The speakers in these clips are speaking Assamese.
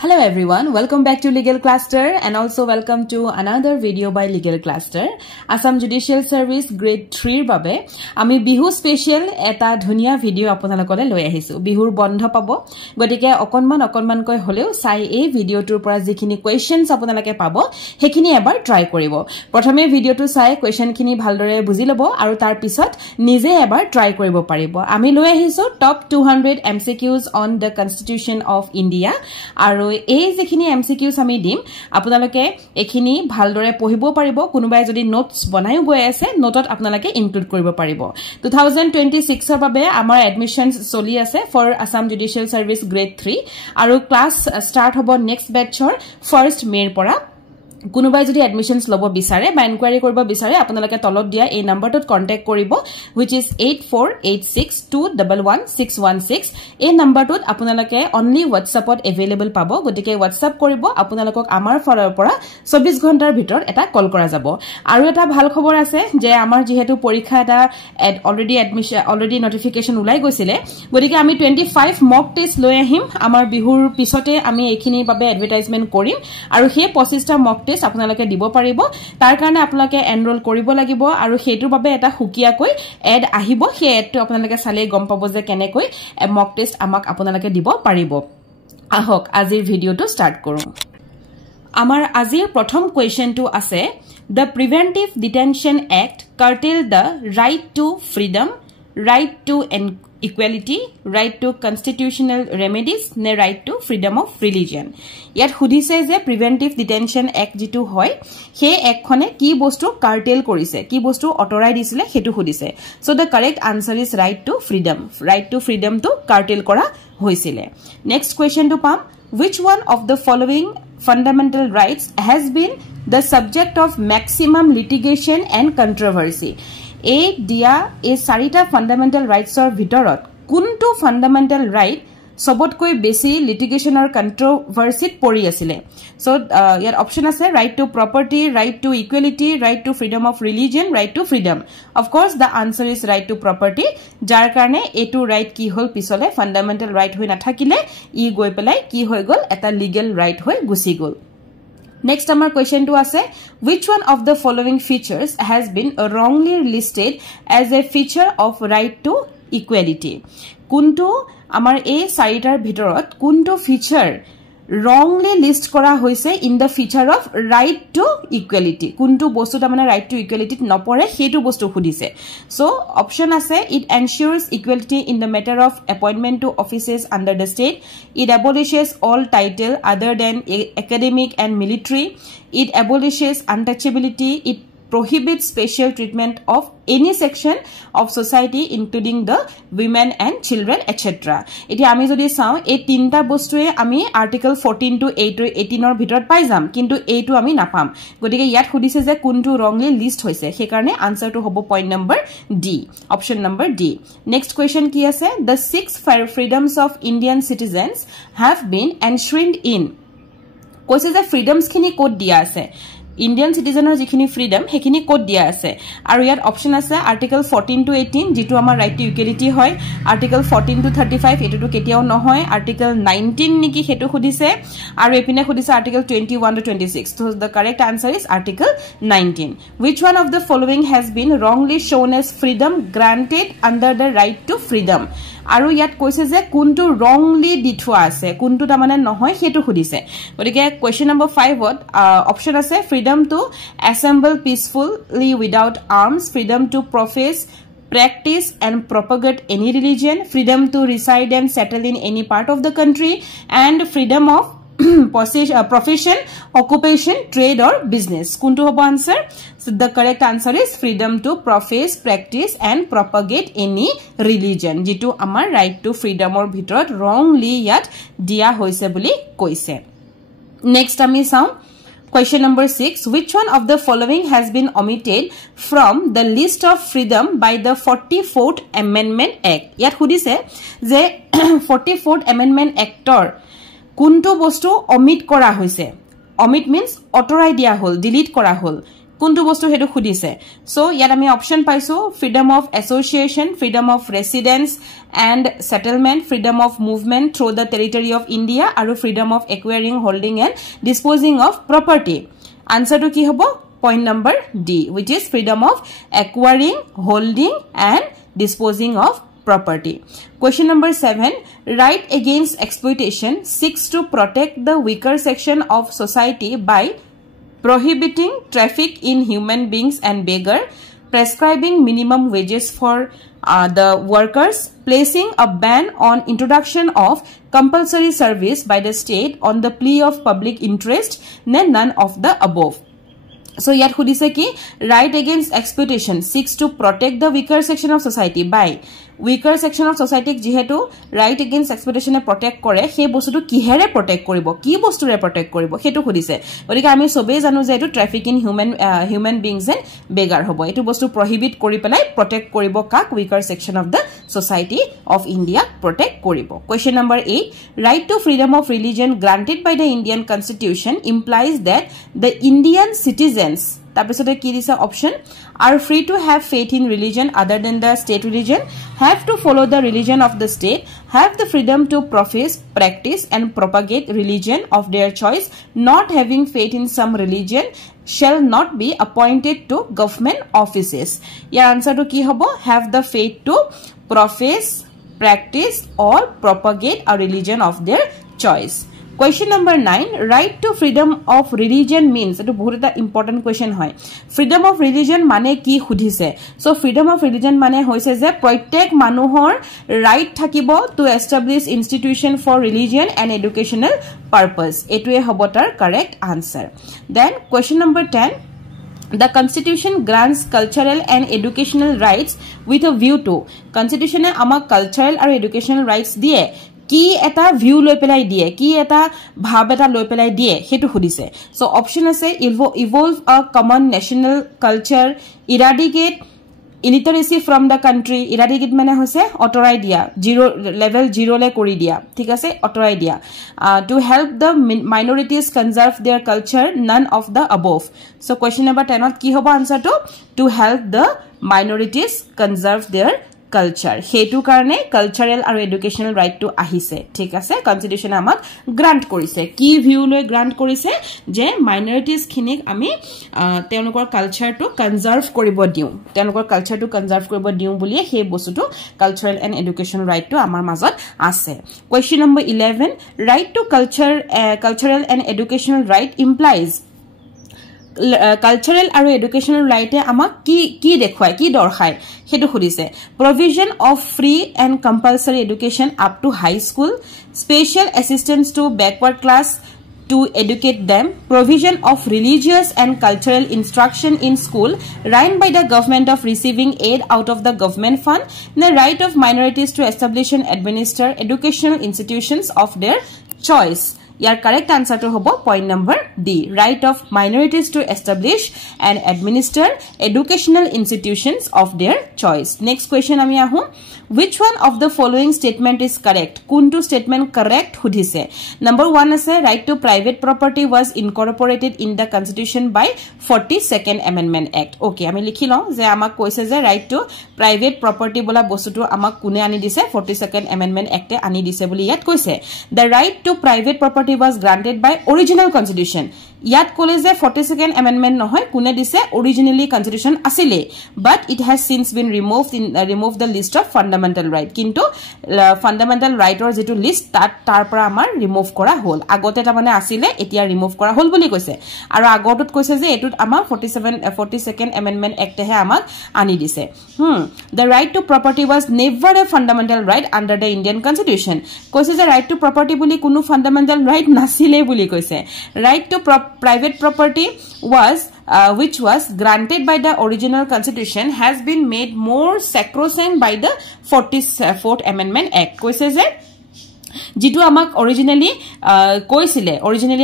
Hello everyone, welcome back to Legal Cluster and also welcome to another video by Legal Cluster. Assam Judicial Service Grade 3 babe ami bihu special eta dhunia video apunalakole loi ahisu. Bihur bondho pabo gotike okonman koi holeu sai ei video tur pora jikhini questions apunalake pabo hekhini ebar try koribo. Prothome video tu sai question khini bhaldore buzi lobo aru tar pisot nije ebar try koribo paribo. Ami loi ahisu top 200 MCQs on the Constitution of India aru এই যেখিনি এমসিকিউস আমি দিম আপোনালোকে এখিনি ভালদৰে পঢ়িব পাৰিব কোনোবাই যদি নোটস বনায়ো গৈ আছে নোটত আপোনালোকে ইনক্লুড কৰিব পাৰিব 2026 ৰ বাবে আমাৰ এডমিশনস চলি আছে for Assam judicial service grade 3 আৰু ক্লাস স্টাৰ্ট হ'ব নেক্সট বেটচৰ 1st মেৰ পৰা কোনোবাই যদি এডমিশনস লব বিচাৰে বা ইনকুৱাৰি কৰিব বিচাৰে আপোনালোকে তলত দিয়া এই নম্বৰটোত কন্টাক্ট কৰিব which is 8486211616 এই নম্বৰটোত আপোনালোকে only WhatsAppত available পাব গতিকে WhatsApp কৰিব আপোনালোকক আমাৰ ফালৰ পৰা 24 ঘণ্টাৰ ভিতৰত এটা কল কৰা যাব আৰু এটা ভাল খবৰ আছে যে আমাৰ যেহেতু পৰীক্ষা এটা অলৰেডি নোটিফিকেশন উলাই গৈছিলে গতিকে আমি 25 মক টেষ্ট লৈ আহিম আমাৰ বিহুৰ পিছতে আমি এইখিনিৰ বাবে এডভাৰটাইজমেন্ট কৰিম আৰু সেই 25টা মক টেষ্ট আপোনালোকে দিব পাৰিব তাৰ কাৰণে আপোনালোকে এনৰোল কৰিব লাগিব আৰু হেতুৰ বাবে এটা হুকিয়াকৈ এড আহিব সেই এডটো আপোনালোকে চালে গম পাব যে কেনেকৈ মক টেষ্ট আমাক আপোনালোকে দিব পাৰিব আহক আজিৰ ভিডিওটো ষ্টাৰ্ট কৰো আমাৰ আজিৰ প্ৰথম কোৱেশ্চনটো আছে The Preventive Detention Act curtail the right to freedom, right to equality, right to constitutional remedies, ne right to freedom of religion. Yet hudise je Preventive Detention Act jitu hoy, he act khone ki bostu curtail korise, ki bostu otorai disile hetu hudise. So the correct answer is right to freedom. Right to freedom to curtail kora hoisile. Next question to pam, which one of the following fundamental rights has been the subject of maximum litigation and controversy? A dia a sarita fundamental rights or ভিতৰত কোনটো fundamental right সবতকৈ বেছি litigation or controversy পৰি আছিল so ইয়াৰ অপচন আছে right to property, right to equality, right to freedom of religion, right to freedom. Of course the answer is right to property যাৰ কাৰণে এটো right কি হল পিছলে fundamental right হৈ নাথাকিলে ই গৈ পেলাই কি হৈ গল এটা legal right হৈ গুছি গল Next our question to us which one of the following features has been wrongly listed as a feature of right to equality kuntu amar a saritar bhitorot kuntu feature wrongly list kora hoise in the feature of right to equality kuntu bostu ta mane right to equality nopore hetu bostu khudise so option ase it ensures equality in the matter of appointment to offices under the state it abolishes all title other than academic and military it abolishes untouchability it prohibits special treatment of any section of society including the women and children etc. এটি আমি যদি চাও এই তিনটা বস্তুৱে আমি আৰ্টিকেল 14 to 18 ৰ ভিতৰত পাই যাম কিন্তু এইটো আমি নাপাম গতিকে ইয়াত খুদিছে যে কোনটো wrongly list হৈছে সেই কাৰণে আনসাৰটো হ'ব point number D option number D next question কি আছে the 6 freedoms of Indian citizens have been enshrined in কৈছে যে ফ্ৰীডমছ খিনি কোড দিয়া আছে Indian citizenৰ যিখিনি freedom হেখিনি কোড দিয়া আছে আৰু ইয়াত অপচন আছে আৰ্টিকেল 14 to 18 যেটো আমাৰ right to equality হয় আৰ্টিকেল 14 to 35 এটো কেতিয়াও নহয় আৰ্টিকেল 19 নেকি হেতু খুদিছে আৰু এপিনে খুদিছে article 21 to 26 so the correct answer is article 19 which one of the following has been wrongly shown as freedom granted under the right to freedom আৰু ইয়াত কৈছে যে কোনটো wrongly দিথোৱা আছে কোনটো তা মানে নহয় হেতু খুদিছে গতিকে কোৱেশ্চন নম্বৰ 5 ত অপচন আছে freedom to assemble peacefully without arms freedom to profess practice and propagate any religion freedom to reside and settle in any part of the country and freedom of profession occupation trade or business kuntu hobo answer so the correct answer is freedom to profess practice and propagate any religion jitu amar right to freedom or bhitorot wrongly yat dia hoise boli koise next ami saw Question number 6 which one of the following has been omitted from the list of freedom by the 44th amendment act yat khudise je 44th amendment actor kuntu bostu omit kora hoise omit means otorai dia hol delete kora hol কোনটো বস্তু হেতু খুদিছে সো ইয়াত আমি অপশন পাইছো freedom of association freedom of residence and settlement freedom of movement through the territory of India আৰু freedom of acquiring holding and disposing of property আনসাৰটো কি হ'ব point number D which is freedom of acquiring holding and disposing of property. Question number 7 right against exploitation seeks to protect the weaker section of society by prohibiting traffic in human beings and beggar, prescribing minimum wages for the workers, placing a ban on introduction of compulsory service by the state on the plea of public interest, none of the above. So yat khudise ki right against exploitation seeks to protect the weaker section of society by weaker section of society jehetu right against exploitation e protect kore he bostu kihere protect koribo ki bostu re protect koribo hetu khudise odike ami sobe janu je etu traffic in human beings and beggar hobo etu bostu prohibit kori pelai protect koribo kak weaker section of the society of India protect koribo. Question number 8 right to freedom of religion granted by the Indian constitution implies that the Indian citizens tapisote ki dise option are free to have faith in religion other than the state religion, have to follow the religion of the state, have the freedom to profess, practice and propagate religion of their choice, not having faith in some religion shall not be appointed to government offices. Your answer to ki hobo have the faith to profess, practice or propagate a religion of their choice. Question number 9 right to freedom of religion means etu bahut eta important question hoy freedom of religion mane ki khudise so freedom of religion mane hoise je protek manuhor right thakibo to establish institution for religion and educational purpose etue hobotar correct answer. Then question number 10 the constitution grants cultural and educational rights with a view to constitution e amak cultural and educational rights die কি এটা ভিউ লৈ পেলাই দিয়ে কি এটা ভাব এটা লৈ পেলাই দিয়ে হেতু খুদিছে সো অপশন আছে ইভলভ আ common national culture eradicate illiteracy from the country eradicate মানে হৈছে অটৰাই দিয়া জিৰো লেভেল 0 লে কৰি দিয়া ঠিক আছে অটৰাই দিয়া to help the minorities conserve their culture none of the above. So question number 10 ত কি হ'ব answer to help the minorities conserve their culture hetu karone cultural and educational right to ahise thik ase constitution amak grant korise ki view loi grant korise je minorities khinik ami teonokor culture to conserve koribo diu teonokor culture to conserve koribo diu bulie he bostu to cultural and educational right to amar mazot ase. Question number 11 right to cultural and educational right implies cultural and educational right e amak ki dekhwai ki dorkhai hetu khudise provision of free and compulsory education up to high school, special assistance to backward class to educate them, provision of religious and cultural instruction in school run by the government of receiving aid out of the government fund, the right of minorities to establish and administer educational institutions of their choice. Your correct answer to hobo point number D right of minorities to establish and administer educational institutions of their choice. Next question ami ahu which one of the following statement is correct kuntu statement correct hudise number 1 is right to private property was incorporated in the constitution by 42nd amendment act. Okay ami likhi lo je amak koise je right to private property bola bostutu amak kune ani dise 42nd amendment act e ani dise boli yat koise the right to private property was granted by original constitution yat kole je 42nd amendment nohoy kune dise originally constitution asile but it has since been removed the list of fundamental right kintu fundamental right or jetu list tar pora amar remove kora hol agote ta mane asile etia remove kora hol boli koise aru agotut koise je etut amar 42nd amendment act he amak ani dise the right to property was never a fundamental right under the Indian constitution koise je right to property boli kunu fundamental right nasile boli koise right to private property was which was granted by the original constitution has been made more sacrosanct by the 44th amendment act koise je जितु आमाक originally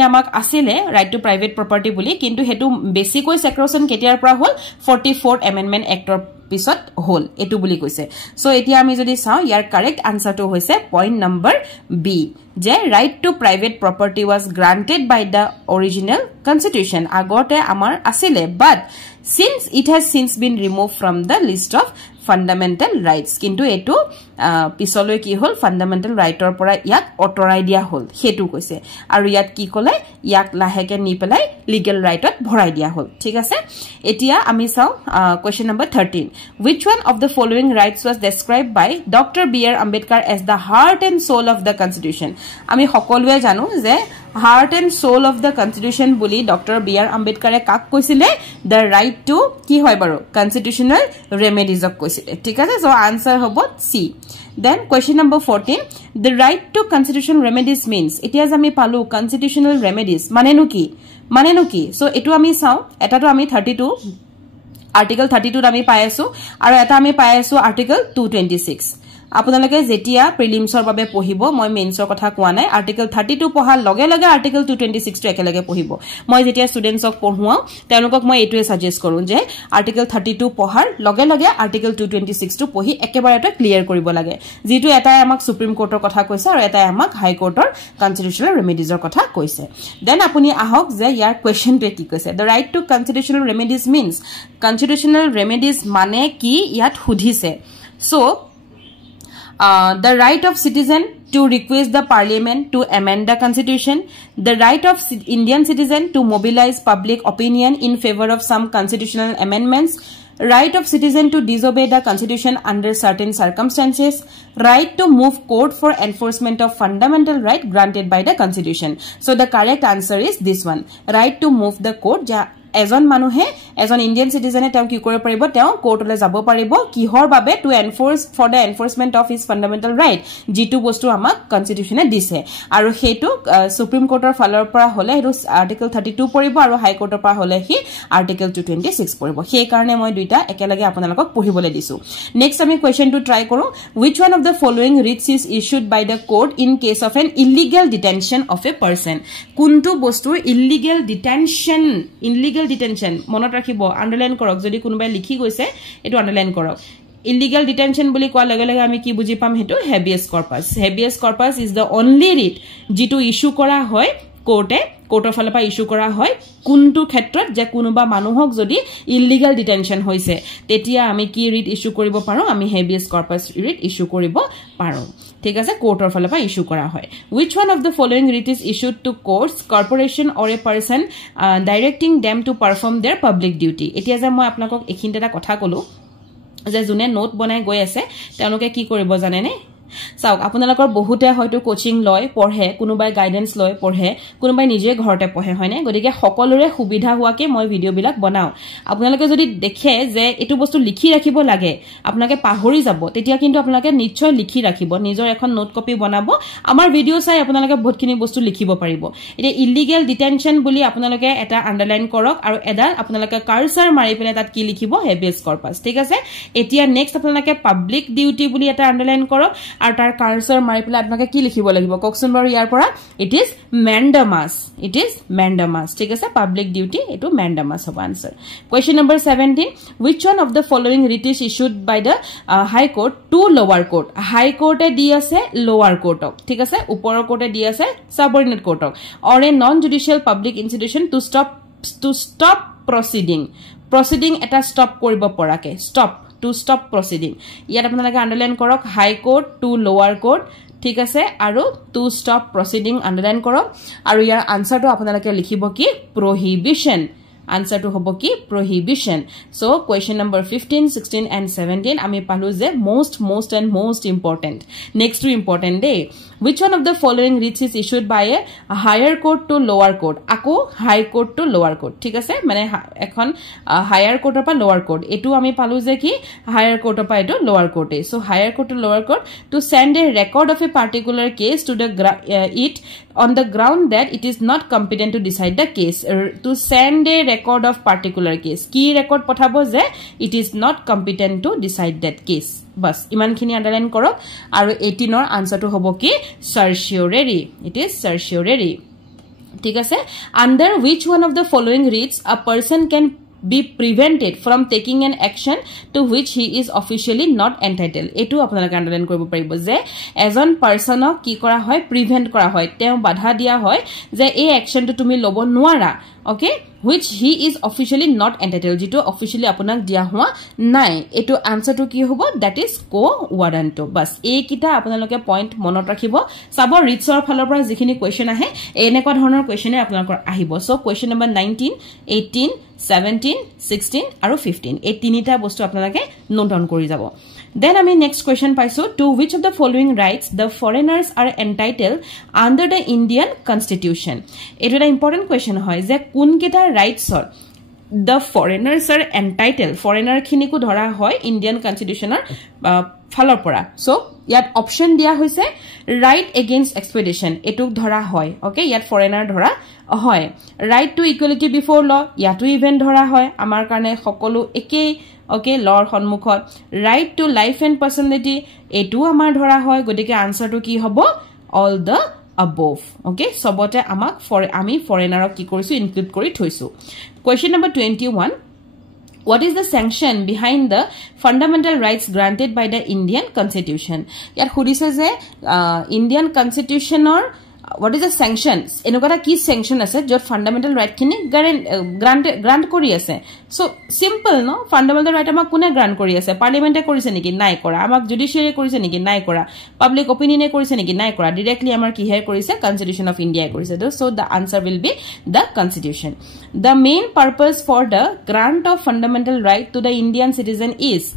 आमाक आसिले right to private property बुली किंतु हेतु बेसिकली सेक्रेशन केटियार পৰা হল 44th amendment act পিছত হল এটু বুলি কৈছে সো এতিয়া আমি যদি চাও ইয়াৰ কাৰেক্ট আনসাৰটো হৈছে পয়েন্ট নাম্বাৰ বি যে right to private property was granted by the original constitution আগতে আমাৰ আছিলে বাট since it has since been removed from the list of fundamental rights কিন্তু এটু পিছলৈ কি হল fundamental rightৰ পৰা ইয়াক অটৰাই দিয়া হল হেতু কৈছে আৰু ইয়াত কি কলে ইয়াক লাহেকে নি পেলাই legal rightত ভৰাই দিয়া হল ঠিক আছে এতিয়া আমি চাও question number 13 which one of the following rights was described by Dr. B.R. Ambedkar as the heart and soul of the constitution আমি সকলোৱে জানো যে heart and soul of the constitution বুলি Dr. B.R. Ambedkar কাক কৈছিলে the right to কি হয় বাৰু constitutional remedies অক কৈছিলে ঠিক আছে সো আনসার হ'ব C then question number 14 the right to constitutional remedies means এতিয়া আমি পালো constitutional remedies মানেনো কি সো এটো আমি চাও এটাটো আমি 32 article 32 আমি পাই আছো আৰু এটা আমি পাই আছো article 226 আপোনালোকে যেতিয়া প্ৰিলিমছৰ বাবে পঢ়িব মই মেইনছৰ কথা কোৱা নাই আৰ্টিকল 32 পঢ়াৰ লগে লগে আৰ্টিকল 226 টো একেলগে পঢ়িব মই যেতিয়া ষ্টুডেন্টছক পঢ়ুৱাও তেওঁলোকক মই এটোৱে সাজেষ্ট কৰো যে আৰ্টিকল 32 পঢ়াৰ লগে লগে আৰ্টিকল 226 টো পঢ়ি একেবাৰে এটা ক্লিয়াৰ কৰিব লাগে যেটো এটাই আমাক সুপ্ৰিম কোৰ্টৰ কথা কৈছে আৰু এটাই আমাক হাই কোৰ্টৰ কনস্টিটিউশনাল ৰেমেডিজৰ কথা কৈছে দেন আপুনি আহক যে ইয়াৰ কোৱেশ্চনটো কি কৈছে the right to constitutional remedies means constitutional remedies মানে কি ইয়াত সুধিছে so the right of citizen to request the parliament to amend the constitution the right of Indian citizen to mobilize public opinion in favor of some constitutional amendments right of citizen to disobey the constitution under certain circumstances right to move court for enforcement of fundamental right granted by the constitution so the correct answer is this one right to move the court এজন মানুহে এজন ইন্ডিয়ান সিটিজেনে তেওঁ কি কৰিব পাৰিব তেওঁ কোৰ্টলৈ যাব পাৰিব কিহৰ বাবে to enforce for the enforcement of his fundamental right যেটো বস্তু আমাক কনস্টিটিউশনে দিছে আৰু হেতু সুপ্ৰিম কোৰ্টৰ ফালৰ পৰা হলে হেতু আৰ্টিকল 32 পৰিব আৰু হাই কোৰ্টৰ পৰা হলে হি আৰ্টিকল 226 পৰিব সেই কাৰণে মই দুইটা একেলগে আপোনালোকক পঢ়িবলৈ দিছো নেক্সট আমি কোৱেশ্চনটো ট্ৰাই কৰো which one of the following writs is issued by the court in case of an illegal detention of a person কোনটো বস্তু illegal detention মনত ৰাখিব আন্ডাৰলাইন কৰক যদি কোনোবাই লিখি গৈছে এটো আন্ডাৰলাইন কৰক illegal detention বুলি কোৱা লগে লগে আমি কি বুজি পাম হেতু habeas corpus is the only writ যেটো ইস্যু কৰা হয় কোৰ্টৰ ফালৰ পৰা ইস্যু কৰা হয় কোনটো ক্ষেত্ৰত যে কোনোবা মানুহক যদি ইলিগেল ডিটেনশন হৈছে তেতিয়া আমি কি ৰিট ইস্যু কৰিব পাৰো আমি habeas corpus ৰিট ইস্যু কৰিব পাৰো ঠিক আছে কোৰ্টৰ ফালৰ পৰা ইস্যু কৰা হয় which one of the following writ is issued to courts corporation or a person directing them to perform their public duty এতিয়া যে মই আপোনাক এখিনতে এটা কথা কলো যে জুনে নোট বনাই গৈ আছে তেওঁলোকে কি কৰিব জানেনে চাওক আপোনালোকৰ বহুতে হয়তো কোচিং লয় পঢ়ে কোনোবাই গাইডেন্স লয় পঢ়ে কোনোবাই নিজে ঘৰতে পঢ়ে হয়নে গতিকে সকলোৰে সুবিধা হোৱাকে মই ভিডিও বিলাক বনাও আপোনালোকে যদি দেখে যে এটো বস্তু লিখি ৰাখিব লাগে আপোনালোকে পাহৰি যাব তেতিয়া কিন্তু আপোনালোকে নিশ্চয় লিখি ৰাখিব নিজৰ এখন নোট কপি বনাব আমাৰ ভিডিও চাই আপোনালোকে বহুতখিনি বস্তু লিখিব পাৰিব এটা ইলিগেল ডিটেনশন বুলি আপোনালোকে এটা আন্ডাৰলাইন কৰক আৰু এডাল আপোনালোকে কাৰ্সাৰ মাৰি পেলে তাত কি লিখিব habeas corpus ঠিক আছে এতিয়া নেক্সট আপোনালোকে পাব্লিক ডিউটি বুলি এটা আন্ডাৰলাইন কৰক আৰু তাৰ কাৰ্সাৰ মাৰি পেলাই আপোনালোকে কি লিখিব লাগিব ককচোন বাৰু ইয়াৰ পৰা it is mandamus ঠিক আছে পাব্লিক ডিউটি এটো mandamus হ'ব answer question number 17 which one of the following writ is issued by the high court to lower court high court এ দি আছে lower court ঠিক আছে ওপৰৰ কোৰ্টে দি আছে subordinate court or a non judicial public institution to stop proceeding এটা stop কৰিব পৰাকে to stop proceeding ইয়াত আপোনালোকে আন্ডাৰলাইন কৰক হাই কোৰ্ট টু লোৱাৰ কোৰ্ট ঠিক আছে আৰু to stop proceeding আন্ডাৰলাইন কৰক আৰু ইয়াৰ আনসাৰটো আপোনালোকে লিখিব কি prohibition answer to hobo ki prohibition so question number 15 16 and 17 ami palu je most important next to important day which one of the following writs is issued by a higher court to lower court ako high court to lower court ঠিক আছে মানে এখন higher court pa lower court etu ami palu je ki higher court pa etu lower court so higher court to lower court to send a record of a particular case to the it on the ground that it is not competent to decide the case to send a record of particular case ki record pathabo je it is not competent to decide that case bas iman khini underline korok aru 18 or answer to hobo ki certiorari it is certiorari ঠিক আছে under which one of the following reads a person can be prevented from taking an action to which he is officially not entitled etu apnalaka underline koribo paribo je ejon person ok ki kora hoy prevent kora hoy teo badha dia hoy je ei action to tumi lobo nuara okay which he is officially not entitled jito officially apunak dia hua nai etu answer to ki hobo that is co warranto bas ei kita apnaloke point monot rakhibo sabo readsor phalor pora jikhini question ahe enekwa dhonor question e apnalokor ahibo so question number 19 18 17 16 aru 15 ei tinita bostu apnalake note down kori jabo then ami next question paiso to which of the following rights the foreigners are entitled under the Indian constitution etu a important question hoy je kun kita rights or the foreigners are entitled foreigner khini ku dhora hoy Indian constitution phalor pora so yat option dia hoise right against expedition etuk dhora hoy okay yat foreigner dhora hoy right to equality before law yatu even dhora hoy amar karone hokolu ekei okay law honmukhot right to life and personality etu amar dhora hoy godike answer to ki hobo all the above okay sobote amak for ami foreigner ok ki korisu include kori thoisu question number 21 what is the sanction behind the fundamental rights granted by the Indian constitution yar khudise je Indian constitution or what is the sanctions enokara ki sanction ase jot fundamental right khini grant kori ase so simple no fundamental right amak kune grant kori ase parliament e korise niki nai kora amak judiciary korise niki nai kora public opinion e korise niki nai kora directly amar ki he korise constitution of India korise so the answer will be the constitution the main purpose for the grant of fundamental right to the Indian citizen is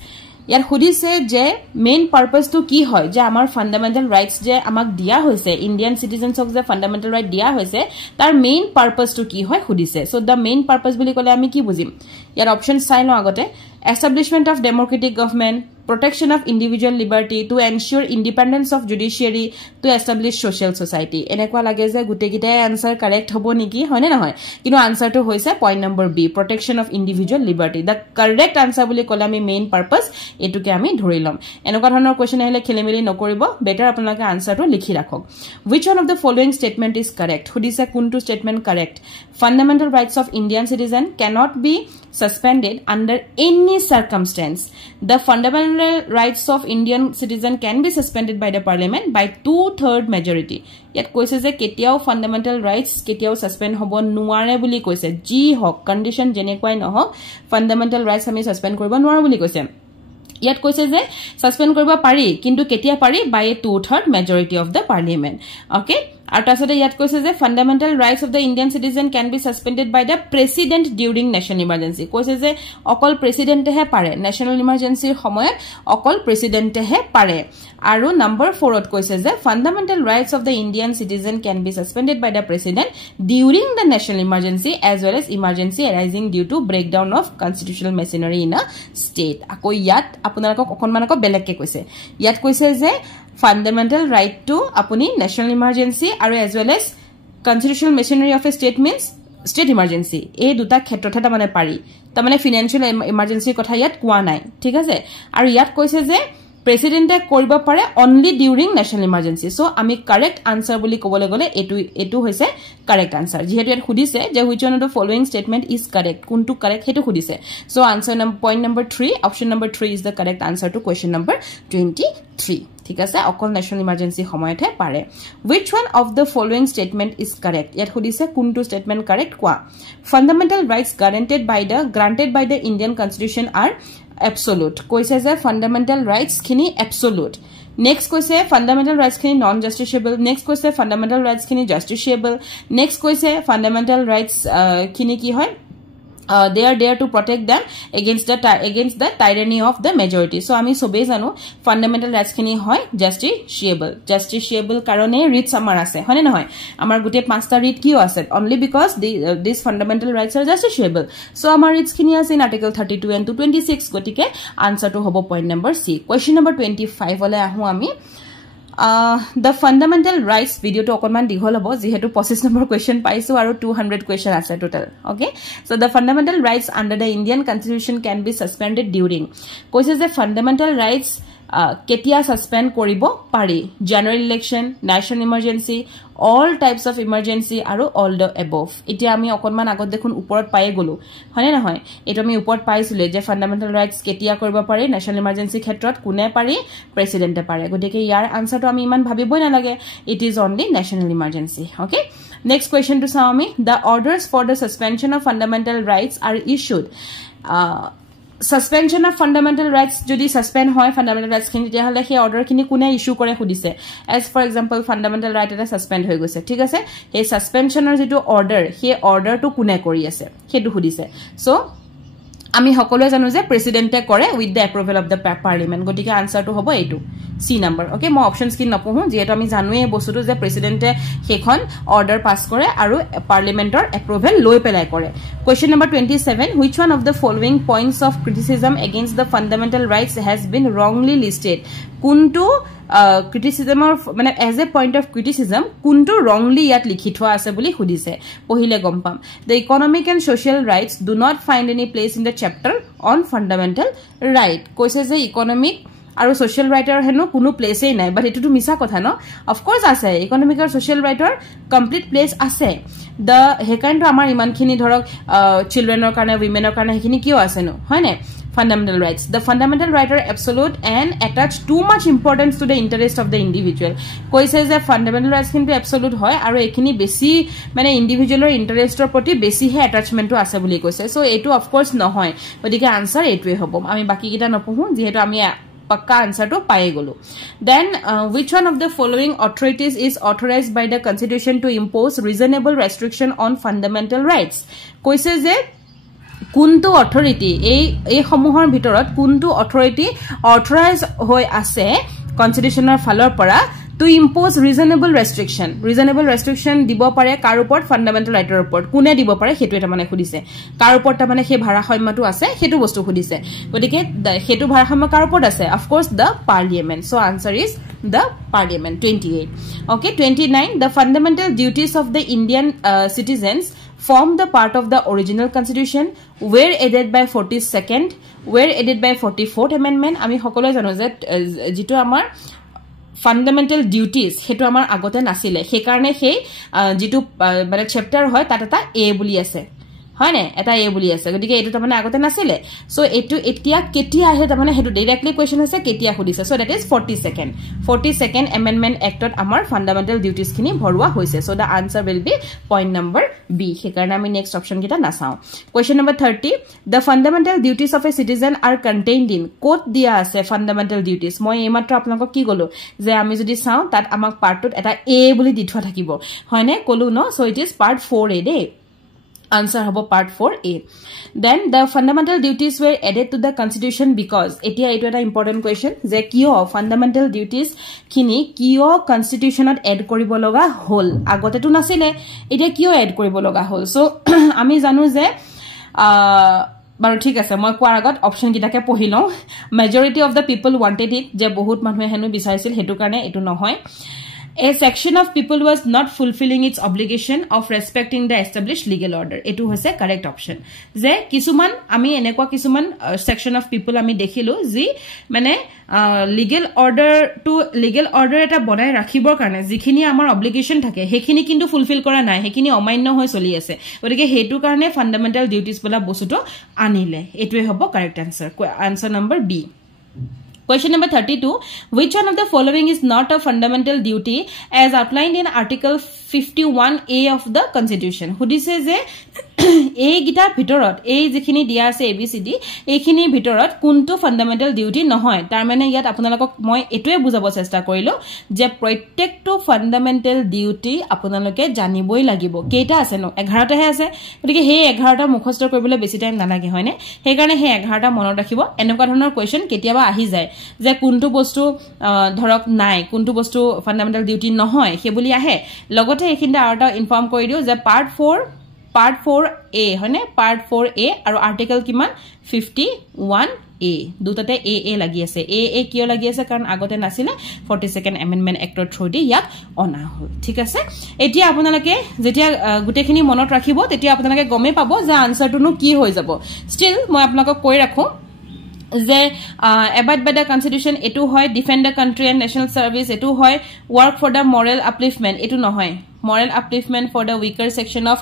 यार खुदिसे जे मेन पर्पस तो की होय जे आमार फंडामेंटल राइट्स जे आमाक दिया होइसे Indian citizens of J fundamental right दिया होइसे तार मेन पर्पस तो की होय खुदिसे सो द मेन पर्पस বুলি কলে আমি কি বুজিম यार ऑप्शन চাই ল আগতে establishment of democratic government protection of individual liberty to ensure independence of judiciary to establish social society enekwa lage je gute gita answer correct hobo niki hoine na hoy kinu answer to hoise point number b protection of individual liberty the correct answer buli kole ami main purpose etuke ami dhorilom enekwa dhonor question ahile khelemeli nokoribo better apnalake answer to likhi rakhok which one of the following statement is correct hudise kuntu statement correct fundamental rights of Indian citizen cannot be suspended under any circumstance the fundamental rights of Indian citizen can be suspended by the parliament by 2/3 majority yet koise je ketiao fundamental rights ketiao suspend hobo nuare buli koise ji hok condition jenekwai no hok fundamental rights ami suspend koribo nuare buli koise yet koise je suspend koriba pari kintu ketia pari by a 2/3 majority of the parliament okay আর তাছতে ইয়াত কৈছে যে fundamental rights of the Indian citizen can be suspended by the president during national emergency কৈছে যে অকল প্রেসিডেন্টেহে পারে ন্যাশনাল ইমাৰ্জেন্সিৰ সময়ত অকল প্ৰেসিডেন্টেহে পাৰে আৰু নাম্বার 4ত কৈছে যে fundamental rights of the Indian citizen can be suspended by the president during the national emergency as well as emergency arising due to breakdown of constitutional machinery in a state আকৌ ইয়াত আপোনালোকক অকনমানক বেলেগকে কৈছে ইয়াত কৈছে যে fundamental right to apuni national emergency aru as well as constitutional machinery of a state means state emergency ei duta khetrotha ta mane pari ta mane financial emergency kotha yat kwa nai thik ase aru yat koise je president e koriba pare only during national emergency so ami correct answer boli kobole gole etu hoise correct answer jehetu yat khudise je which one of the following statement is correct kuntu correct hetu khudise so answer point number 3 option number 3 is the correct answer to question number 23 ঠিক আছে অকল ন্যাশনাল ইমার্জেন্সি সময়তে পারে which one of the following statement is correct ইয়াত খুদিছে কোনটো স্টেটমেন্ট কারেক্ট কোৱা fundamental rights granted by the Indian constitution are absolute কৈছে যে fundamental rights খিনি absolute next কৈছে fundamental rights খিনি non justiciable next কৈছে fundamental rights খিনি justiciable next কৈছে fundamental rights খিনি কি হয় they are there to protect them against the tyranny of the majority so ami sobe janu fundamental rights khini hoy justiciable karone reads amar ase hone na hoy amar gute panchta read ki ase only because these fundamental rights are justiciable so amar reads khini ase in article 32 and 226 gotike answer to hobo point number c question number 25 ole ahu ami the fundamental rights video to okonman dihol hobo jehetu 25 number question paisu aru 200 question ase total okay so the fundamental rights under the Indian constitution can be suspended during koise je fundamental rights কেতিয়া সাসপেন্ড কৰিব পাৰি general election national emergency all types of emergency আৰু all the above এতিয়া আমি অকনমান আগত দেখুন ওপৰত পায়ে গলো হয়নে নহয় এটো আমি ওপৰত পাইছিলে যে ফান্ডামেন্টাল ৰাইটস কেতিয়া কৰিব পাৰি ন্যাশনাল ইমাৰ্জেন্সি ক্ষেত্ৰত কোনে পাৰি প্ৰেসিডেন্টে পাৰে গতিকে ইয়াৰ আনসাৰটো আমি ইমান ভাবিবই না লাগে it is only national emergency okay next question to চাও আমি the orders for the suspension of fundamental rights are issued suspension of fundamental rights যদি suspend হয় fundamental rights খিনি তেতিয়া হলে সেই order খিনি কোনে ইস্যু কৰে খুদিছে as for example fundamental right এটা suspend হৈ গৈছে ঠিক আছে এই suspensioner যেটো order সেই order টো কোনে কৰি আছে হেতু খুদিছে so আমি সকলোৱে জানো যে প্ৰেসিডেন্টে কৰে with the approval of the parliament গতিকে আনসাৰটো হ'ব এইটো C number okay মই অপশনস কি নপঢ়ো যেটো আমি জানোৱে বস্তুটো যে প্ৰেসিডেন্টে হেখন অৰ্ডাৰ পাস কৰে আৰু পাৰ্লিমেন্টৰ এপ্ৰুভেল লৈ পেলাই কৰে question number 27 which one of the following points of criticism against the fundamental rights has been wrongly listed কোনটো criticism or মানে as a point of criticism কোনটো wrongly ইয়াত লিখি থোৱা আছে বুলি খুদিছে পहिले গম পাম the economic and social rights do not find any place in the chapter on fundamental right কৈছে যে economic আৰু social righter হেনো কোনো প্লেসই নাই বাট এটো মিছা কথা ন অফ কোর্স আছে ইকোনমিক আৰু social righter কমপ্লিট প্লেস আছে the হেকাইন্ড আমাৰ ইমানখিনি ধৰক চিলড্ৰেনৰ কাৰণে উইমেনৰ কাৰণে হেখিনি কিয় আছে ন হয়নে fundamental rights the fundamental right are absolute and attach too much importance to the interest of the individual কৈছে যে fundamental rights কিন্তু absolute হয় আৰু এখিনি বেছি মানে ইন্ডিভিজুয়ালৰ ইন্টাৰেষ্টৰ প্ৰতি বেছি হে অ্যাটাচমেন্টটো আছে বুলি কৈছে সো এটো অফ কোৰ্স নহয় গতিকে আনসাৰ এটোৱে হ'ব আমি বাকি কিটা নপঢ়ো যেহেতু আমি pakka answer to paye golo then which one of the following authorities is authorized by the constitution to impose reasonable restriction on fundamental rights koise je kuntu authority ei samuhor bitorat kuntu authority authorized hoi ase constitutional falor pora to impose reasonable restriction dibo pare kar upor fundamental right er upor kune dibo pare hetu eta mane khudise kar upor ta mane he bhara hoymatu ase hetu bostu khudise gotike hetu bhara hoyma kar upor ase of course the parliament so answer is the parliament 28 okay 29 the fundamental duties of the Indian citizens form the part of the original constitution were added by 42nd were added by 44th amendment ami hokolo jano je jitu amar fundamental duties hetu amar agote nasile he karone he jitu bare chapter hoy tata a buli ase হয় না এটা এ বুলি আছে গতিকে এটো তামানে আগতে নাছিলে সো এটো এতিয়া কেতিয়া আহে তামানে হেতু ডাইৰেক্টলি কোৱেশ্চন আছে কেতিয়া খুদিছে so that is 42nd amendment actত আমাৰ ফান্ডামেন্টাল ডিউটিজ খিনি ভৰুৱা হৈছে so the answer will be point number B হে কাৰণে আমি নেক্সট অপচন কিটা নাচাও question number 30 the fundamental duties of a citizen are contained in quote দিয়া আছে ফান্ডামেন্টাল ডিউটিজ মই এইমাত্ৰ আপোনাক কি গলো যে আমি যদি চাও তাত আমাক পাৰ্টত এটা এ বুলি দি থোৱা থাকিব হয়নে কলো ন so it is part 4a the answer hobo part 4a then the fundamental duties were added to the constitution because etia eto eta important question je kiyo fundamental duties khini kiyo constitution ot add koribo loga hol agote tu nasile etia kiyo add koribo loga hol so ami janu je বাৰু ঠিক আছে মই কোৱাৰ আগত option কিটাকে পঢ়িলও majority of the people wanted it যে বহুত মানুহে হেনু বিচাৰিছিল হেতু কাৰণে এটো নহয় A section of people was not fulfilling its obligation of respecting the established legal order. Etu hoise correct option. Je kisuman ami enekwa kisuman section of people ami dekhilu ji mane legal order eta bonai rakhibor karone jikhini amar obligation thake hekhini kintu fulfill kora nai hekhini omainyo hoy choli ase gotike hetu karone fundamental duties bola bosuto anile etue hobo correct answer number B Question number 32 which one of the following is not a fundamental duty as outlined in article 51A of the constitution hudise je এই গিটা ভিতৰত এই যেখিনি দিয়া আছে ABCD এইখিনি ভিতৰত কোনটো ফান্ডামেন্টাল ডিউটি নহয় তাৰ মানে ইয়াত আপোনালোকক মই এটোৱে বুজাব চেষ্টা কৰিলো যে প্ৰত্যেকটো ফান্ডামেন্টাল ডিউটি আপোনালোকে জানিবই লাগিব কেইটা আছে ন 11টা হে আছে গতিকে সেই 11টা মুখস্থ কৰিবলৈ বেছি টাইম নালাগে হয়নে সেই কাৰণে সেই 11টা মনত ৰাখিব এনেকুৱা ধৰণৰ কোৱেশ্চন কেতিয়াবা আহি যায় যে কোনটো বস্তু ধৰক নাই কোনটো বস্তু ফান্ডামেন্টাল ডিউটি নহয় সেই বুলি আহে লগতে এইখিনটা আৰটা ইনফৰ্ম কৰি দিও যে part 4a হয়নে part 4a আৰু আৰ্টিকেল কিমান 51a দুটাতে a লাগি আছে a কিয় লাগি আছে কাৰণ আগতে নাছিলে 42nd amendment act ৰ থ্ৰু দি ইয়াক অনা হ'ল ঠিক আছে এতিয়া আপোনালোকে যেতিয়া গুটেখিনি মনত ৰাখিব তেতিয়া আপোনালোকে গমে পাব যে আনসাৰটো নো কি হৈ যাব ষ্টিল মই আপোনালোকক কৈ ৰাখো যে abide by the constitution etu hoy defend the country and national service etu hoy work for the moral upliftment etu nohoy moral upliftment for the weaker section of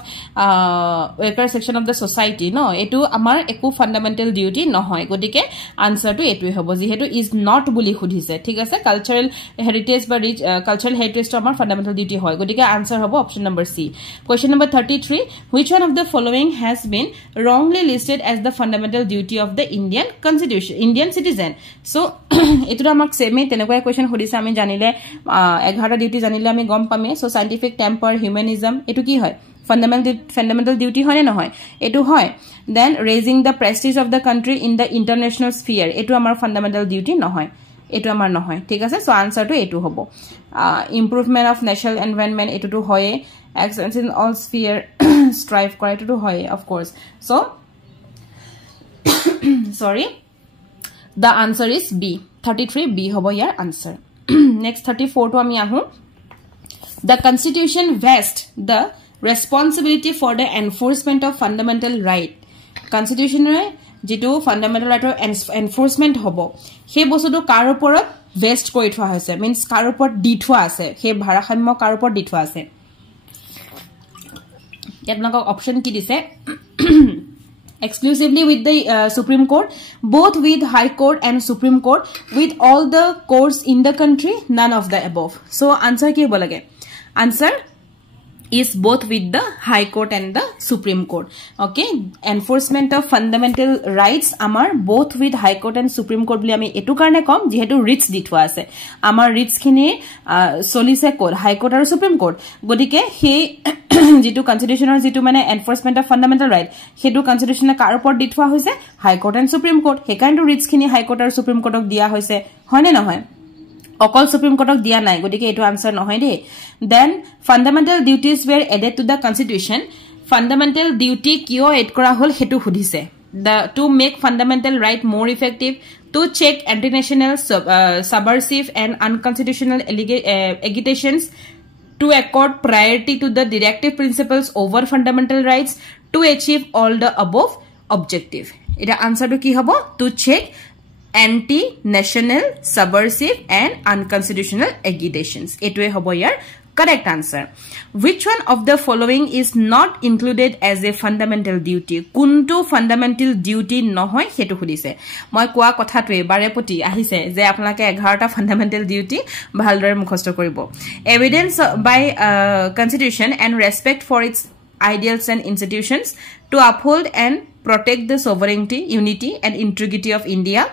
the society no etu amar eku fundamental duty nohoy godike answer to etu hobo jehetu is not buli khudise thik ase cultural heritage ba rich cultural heritage to amar fundamental duty hoy godike answer hobo option number C. Question number 33, which one of the following has been wrongly listed as the fundamental duty of the Indian constitution Indian citizen? So etu amak same tenekwa question khudise ami janile 11 duty janile ami gom pame. So scientific temper, humanism etu ki hoy fundamental duty hoy na hoy etu hoy. Then raising the prestige of the country in the international sphere etu amar fundamental duty no hoy etu amar no hoy thik ase. So answer to etu hobo. Improvement of national environment etu to hoy excellence in all sphere strive kora etu to hoy of course. So sorry, the answer is B. 33 B hobo your answer. Next 34 to ami ahu. The constitution vests the responsibility for the enforcement of fundamental right. Constitution jitu fundamental right enforcement hobo he bosudu kar oporot vest koi thwa hoise means kar opor di thwa ase he bharakhamya kar opor di thwa ase yatlaka option ki dise exclusively with the Supreme Court, both with High Court and Supreme Court, with all the courts in the country, none of the above. So answer ki bolage. Answer is both with the High Court and the Supreme Court. Okay, enforcement of fundamental rights amar both with High Court and Supreme Court boli ami etu karne kom jehetu writs di thwa ase amar writs khini solise court High Court aru Supreme Court godike he jitu constitutional jitu mane enforcement of fundamental right hetu constitution kar upor di thwa hoise High Court and Supreme Court he kind of writs khini High Court aru Supreme Court ok dia hoise hoy ne nohoy okol Supreme Court ok dia nai godike etu answer nohoy de. Then fundamental duties were added to the constitution. Fundamental duty kyo add kora hol hetu hudise to make fundamental right more effective, to check anti-national subversive and unconstitutional agitations, to accord priority to the directive principles over fundamental rights, to achieve all the above objective. Ita answer to ki hobo to check anti-national subversive and unconstitutional agitations. Etwe hobo your correct answer. Which one of the following is not included as a fundamental duty? Kuntu fundamental duty nohoy hetu khudise moi koa kotha to ebare poti ahise je apnake 11 ta fundamental duty bhaldore mukhosto koribo. Evidence by constitution and respect for its ideals and institutions, to uphold and protect the sovereignty, unity and integrity of India,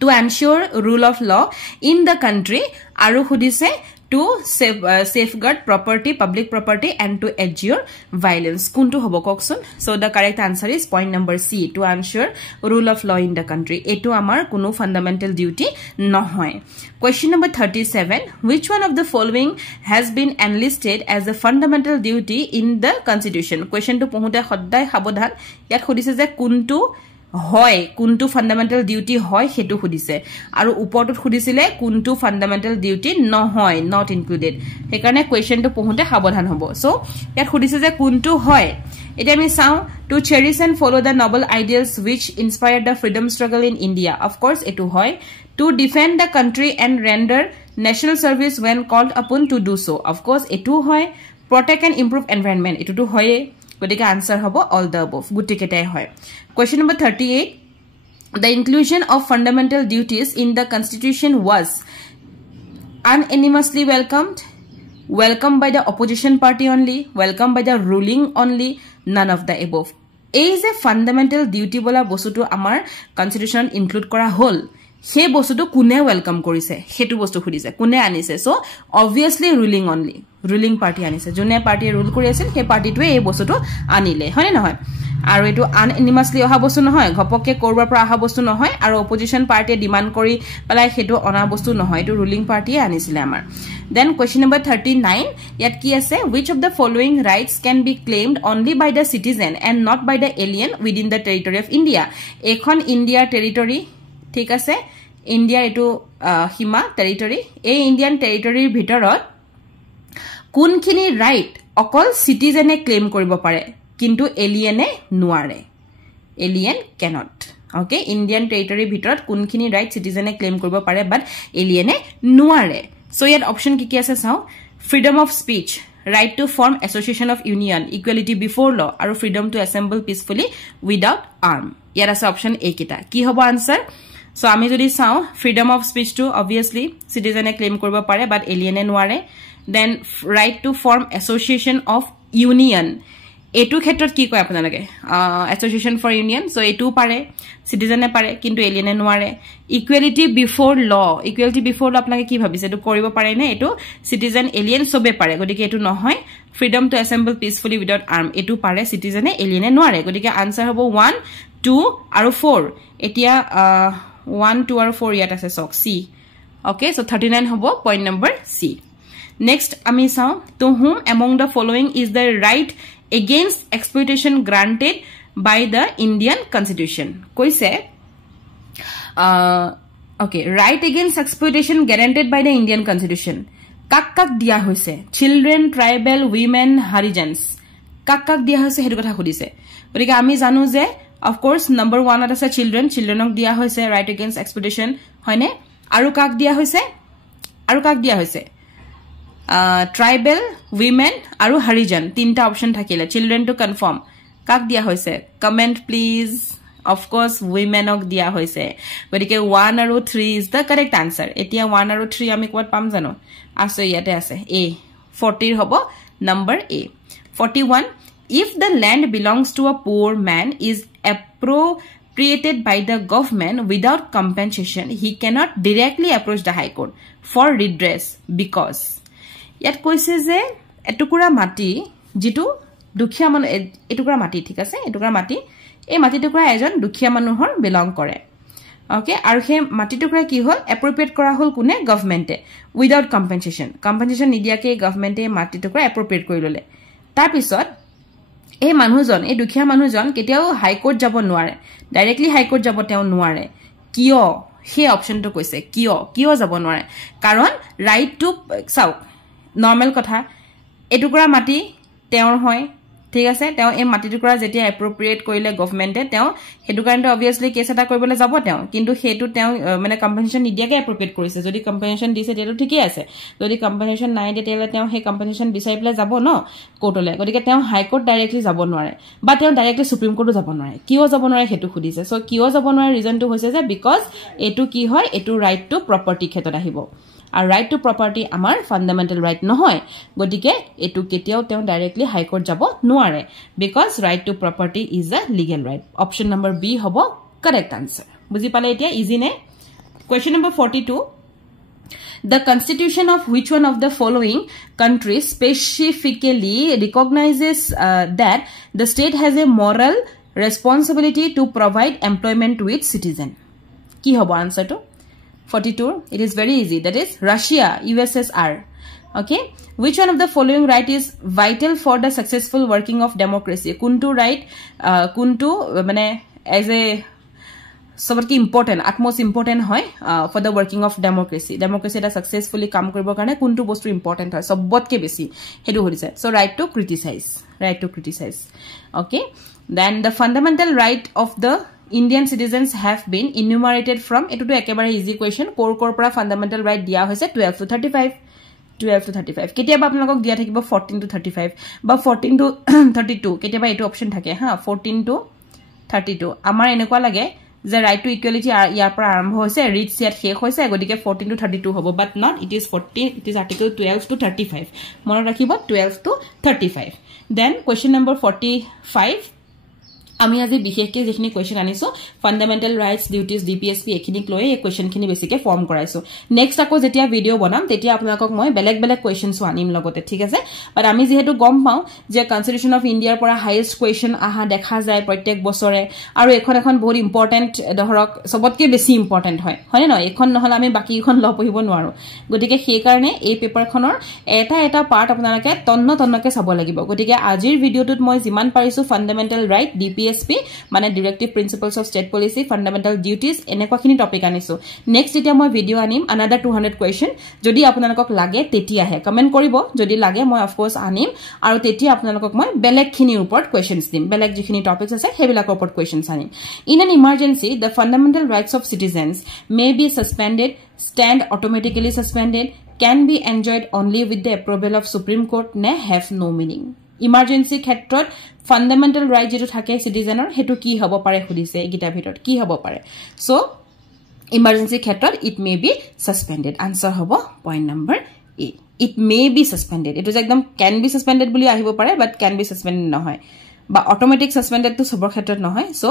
to ensure rule of law in the country aru khudise to safeguard property, public property, and to adjure violence. Kuntu hobo kokson. So the correct answer is point number C, to ensure rule of law in the country. Etu amar kunu fundamental duty nohoy. Question number 37, which one of the following has been enlisted as a fundamental duty in the constitution? Question to pohute hoddai habodhan yat khudise je kuntu hoy kuntu fundamental duty hoy hetu khudise aru upotut khudisile kuntu fundamental duty no hoy not included he karone question to pohunte habodhan hobo. So yat khudise je kuntu hoy eta ami sao to cherish and follow the noble ideals which inspired the freedom struggle in India. Of course etu hoy to defend the country and render national service when called upon to do so. Of course etu hoy protect and improve environment etu to hoy godike answer hobo all the above gutiketai hoy. Question number 38, the inclusion of fundamental duties in the constitution was unanimously welcomed by the opposition party only, welcomed by the ruling only, none of the above. Is a fundamental duty bola bostutu amar constitution include kora hol he bostutu kune welcome korise hetu bostu khudise kune anise. So obviously ruling only, ruling party anise jone party rule kori asil he party to ei bostutu anile hoy na hoy aru etu unanimously oha bostu nohoy ghopokke korbar pra aha bostu nohoy aru opposition party demand kori pelai hetu ona bostu nohoy etu ruling party anisile amar. Then question number 39 yat ki ase, which of the following rights can be claimed only by the citizen and not by the alien within the territory of India? Ekhon India territory ঠিক আছে ইন্ডিয়া এটো হিমা টেৰিটৰি এই ইন্ডিয়ান টেৰিটৰিৰ ভিতৰত কোনখিনি ৰাইট অকল সিটিজেনে ক্লেম কৰিব পাৰে কিন্তু এলিয়েনে নোৱাৰে, alien cannot. Okay, Indian territory ভিতৰত কোনখিনি right citizen claim কৰিব পাৰে but alien নোৱাৰে so ইয়াত option কি আছে চাও freedom of speech right to form association of union equality before law আৰু freedom to assemble peacefully without arm ইয়াত আছে option A কিটা কি হ'ব answer so আমি যদি চাও freedom of speech to obviously citizen claim কৰিব পাৰে but alien নোৱাৰে then right to form association of union এটু ক্ষেত্ৰত কি কয় আপোনালোকে এসোসিয়েশন ফৰ ইউনিয়ন সো এটু পাৰে সিটিজেনে পাৰে কিন্তু এলিয়েনে নোৱাৰে ইকুৱেলিটি বিফৰ ল ইকুৱেলিটি বিফৰ ল আপোনালোকে কি ভাবিছে এটু কৰিব পাৰে নে এটু সিটিজেন এলিয়েন সবে পাৰে গতিকে এটু নহয় freedom to assemble peacefully without arm এটু পাৰে সিটিজেনে এলিয়েনে নোৱাৰে গতিকে আনসাৰ হ'ব 1 2 আৰু 4 এতিয়া 1 2 আৰু 4 ইয়াত আছে সক সি ওকে সো 39 হ'ব পইণ্ট নম্বৰ সি নেক্সট আমি চাও to whom among the following is the right against exploitation granted by the Indian Constitution koise okay right against exploitation guaranteed by the Indian Constitution kak dia hoise children tribal women harijans kak dia hoise hetu kotha khudise gotike ami janu je of course number 1 at ase childrenok dia hoise right against exploitation hoine aru kak dia hoise tribal women aru harijan tinta option thakile children to confirm kak dia hoise comment please of course women ok dia hoise gotike 1 aru 3 is the correct answer etia 1 aru 3 ami kwat pam jano ase yate ase a 40 hobo number a 41 if the land belongs to a poor man is appropriated by the government without compensation he cannot directly approach the high court for redress because ইয়াত কৈছে যে এটুকুৰা মাটি যেটো দুখিয়া মানুহ এটুকুৰা মাটি ঠিক আছে এটুকুৰা মাটি এই মাটি টুকুৰা এজন দুখিয়া মানুহৰ বিলং কৰে ওকে আৰু হে মাটি টুকুৰা কি হল এপ্ৰোপ্ৰিয়েট কৰা হল কোনে গভৰ্নমেন্টে উইদাউট কম্পেনসেশন নিদিয়াকে গভৰ্নমেন্টে মাটি টুকুৰা এপ্ৰোপ্ৰিয়েট কৰি ললে তাৰ পিছত এই মানুহজন এই দুখিয়া মানুহজন কেতিয়াও হাই কোৰ্ট যাব নোৱাৰে ডাইৰেক্টলি হাই কোৰ্ট যাব তেও নোৱাৰে কিয় হে অপচনটো কৈছে কিয় যাব নোৱাৰে কাৰণ ৰাইট টু চাও নৰমাল কথা এটুকুৰা মাটি তেওৰ হয় ঠিক আছে তেও এই মাটি টুকুৰা যেতিয়া এপ্ৰোপ্ৰিয়েট কৰিলে গভৰ্নমেন্টে তেও হেতু কাৰণে অবিয়াসলি কেছ এটা কৰিবলৈ যাব তেও কিন্তু হেতু তেও মানে কম্পেনসেশন নিদিয়াকে এপ্ৰোপ্ৰিয়েট কৰিছে যদি কম্পেনসেশন দিছে তেটো ঠিকই আছে যদি কম্পেনসেশন নাই তেতিয়ালে তেও হে কম্পেনসেশন বিচাৰি পেলে যাব ন কোৰ্টলে গতিকে তেও হাই কোৰ্ট ডাইৰেক্টলি যাব নোৱাৰে বা তেও ডাইৰেক্টলি সুপ্ৰিম কোৰ্টো যাব নোৱাৰে কিয় যাব নোৱাৰে হেতু খুদিছে সো কিয় যাব নোৱাৰে ৰিজনটো হৈছে যে বিকজ এটু কি হয় এটু ৰাইট টু প্ৰপাৰ্টি ক্ষেত্ৰত আহিব আৰু ৰাইট টু প্ৰপাৰ্টি আমাৰ ফান্ডামেন্টাল ৰাইট নহয় গতিকে এটু কেতিয়াও তেও ডাইৰেক্টলি হাই কোৰ্ট যাব নোৱাৰে because right to property is a legal right option number B হ'ব কাৰেক্ট আনসাৰ বুজি পালে এতিয়া ইজি নে question number 42 The constitution of which one of the following countries specifically recognizes that the state has a moral responsibility to provide employment to its citizen কি হ'ব আনসাৰটো 42 it is very easy that is Russia USSR okay which one of the following right is vital for the successful working of democracy kuntu right kuntu mane as a सबके important utmost important hoy for the working of democracy eta successfully kam koribo karone kuntu bostu important hoy sobotke beshi hedu horise so right to criticize okay then the fundamental right of the Indian citizens have been enumerated from eto to ekebare easy question kor pora fundamental right dia hoise 12 to 35 ketia ba apnalok dia thakibo 14 to 35 ba 14 to 32 ketia ba eto option thake ha 14 to 32 amar enekwa lage যে right to equality ইয়াৰ পৰা আৰম্ভ হৈছে ৰিচ ইয়াত শেষ হৈছে গতিকে 14 to 32 হ'ব but not it is 14 it is article 12 to 35 মনত ৰাখিব 12 to 35 then question number 45 আমি আজি বিশেষকৈ যেখিনি কোৱেশ্চন আনিছো ফান্ডামেন্টাল ৰাইটস ডিউটিজ ডিপিএসপি এখিনি লৈ এই কোৱেশ্চনখিনি বেছিকে ফৰ্ম কৰাইছো নেক্সট আকৌ যেতিয়া ভিডিও বনাম তেতিয়া আপোনালোকক মই বেলেগ কোৱেশ্চনছ আনিম লগতে ঠিক আছে বাট আমি যেহেতু গম পাও যে কনস্টিটিউশন অফ ইন্ডিয়াৰ পৰা হাইয়েস্ট কোৱেশ্চন আহা দেখা যায় প্ৰত্যেক বছৰে আৰু এখন বহুত ইম্পৰ্টেন্ট ধৰক সবতকে বেছি ইম্পৰ্টেন্ট হয় হয়নে নহয় এখন নহলে আমি বাকি এখন ল পঢ়িব নোৱাৰো গতিকে সেই কাৰণে এই পেপাৰখনৰ এটা পাৰ্ট আপোনালোকে তন্নকে চাব লাগিব গতিকে আজিৰ ভিডিওটোত মই যিমান পাৰিছো ফান্ডামেন্টাল ৰাইট ডিপি DPSP মানে Directive Principles of State Policy, Fundamental Duties এনেকুৱাখিনি টপিক আনিছো নেক্সট এতিয়া মই ভিডিও আনিম another 200 question যদি আপোনালোকক লাগে তেতিয়াহে কমেন্ট কৰিব যদি লাগে মই অফ কোৰ্স আনিম আৰু তেতিয়া আপোনালোকক মই বেলেগখিনিৰ ওপৰত কোৱেশ্চনছ দিম বেলেগ যিখিনি টপিকছ আছে হেবিলাকৰ ওপৰত কোৱেশ্চনছ আনিম in an emergency the fundamental rights of citizens may be suspended stand automatically suspended can be enjoyed only with the approval of Supreme Court ne have no meaning emergency ক্ষেত্ৰত fundamental right যেটো থাকে citizenৰ হেতু কি হ'ব পাৰে খুদিছে গিটা ভিতৰত কি হ'ব পাৰে so emergency ক্ষেত্ৰত it may be suspended answer হ'ব point number A it may be suspended it is একদম can be suspended বুলি আহিব পাৰে but can be suspended নহয় বা automatic suspended to সবৰ ক্ষেত্ৰত নহয় so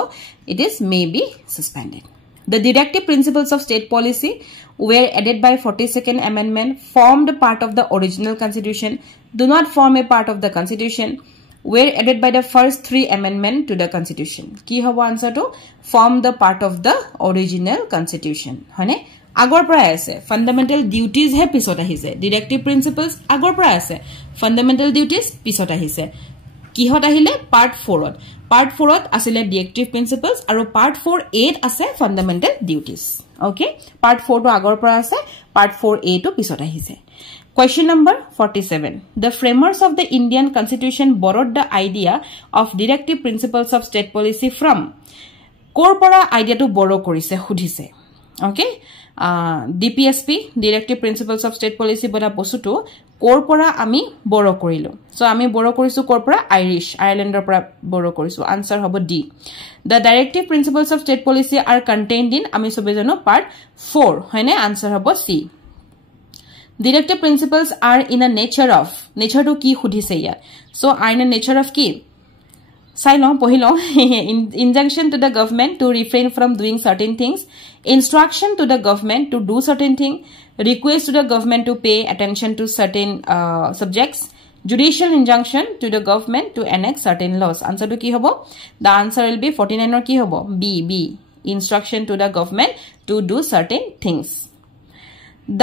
it is may be suspended the directive principles of state policy were added by 42nd amendment formed part of the original constitution do not form a part of the constitution were added by the first 3 amendment to the constitution ki hobo answer to form the part of the original constitution hone agor pra ase fundamental duties he pisot ahise directive principles agor pra ase fundamental duties pisot ahise ki hot ahile part 4 ot asile directive principles aru part 4 8 ase fundamental duties okay part 4 to agor pra ase part 4 a to pisot ahise question number 47 the framers of the Indian constitution borrowed the idea of directive principles of state policy from korpora idea to borrow korise khudise okay DPSP directive principles of state policy bola bosuto korpora ami borrow korilu so ami borrow korisu korpora Irish Ireland pora borrow korisu answer hobo D the directive principles of state policy are contained in ami sobejano part 4 hoine answer hobo C directive principles are in a nature of nature to ki khudise ya so are in a nature of ki sailo pohilo injunction to the government to refrain from doing certain things instruction to the government to do certain thing request to the government to pay attention to certain subjects judicial injunction to the government to enact certain laws answer to ki hobo the answer will be 49 or ki hobo B instruction to the government to do certain things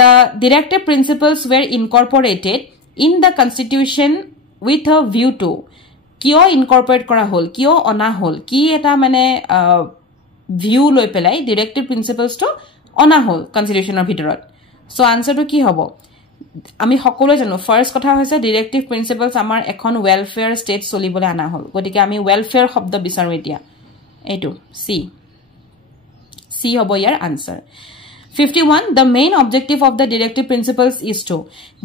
the directive principles were incorporated in the constitution with a view to kio incorporate kora hol kio ona hol ki eta mane view loi pelai directive principles to ona hol constitution or bhitorot so answer to ki hobo ami hokolo jano first kotha hoise directive principles amar ekhon welfare state solibole ana hol gotike ami welfare shobd bisaru etia etu c hobo yar answer 51 the main objective of the directive principles is to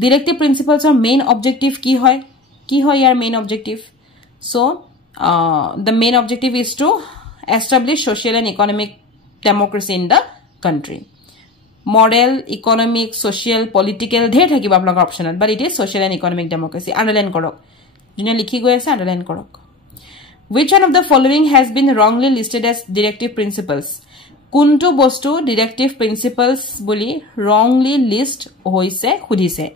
directive principles are main objective ki hoy yar main objective so the main objective is to establish social and economic democracy in the country moral economic social political there thakiba apnalok option but it is social and economic democracy underline korok june likhi goi ase underline korok which one of the following has been wrongly listed as directive principles kuntu bostu directive principles boli wrongly list hoise khudise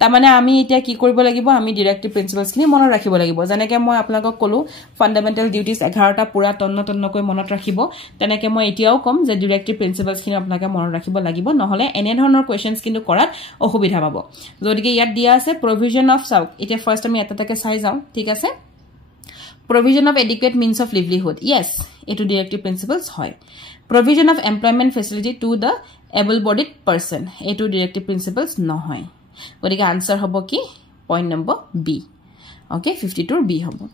ta mane ami etia ki koribo lagibo ami directive principles kini monot rakhibo lagibo janeke moi apnalok kolu fundamental duties 11 ta pura tonno koi monot rakhibo teneke moi etiaও kom je directive principles kini apnake monot rakhibo lagibo নহলে ene dhonor questions kintu korat ohubidha pabo jodike yat dia ase provision of south etia first ami eta take sai jao thik ase provision of adequate means of livelihood yes etu directive principles hoy provision of employment facility to the able bodied person etu directive principles no hoy gotike answer hobo ki point number B okay 52 B hobo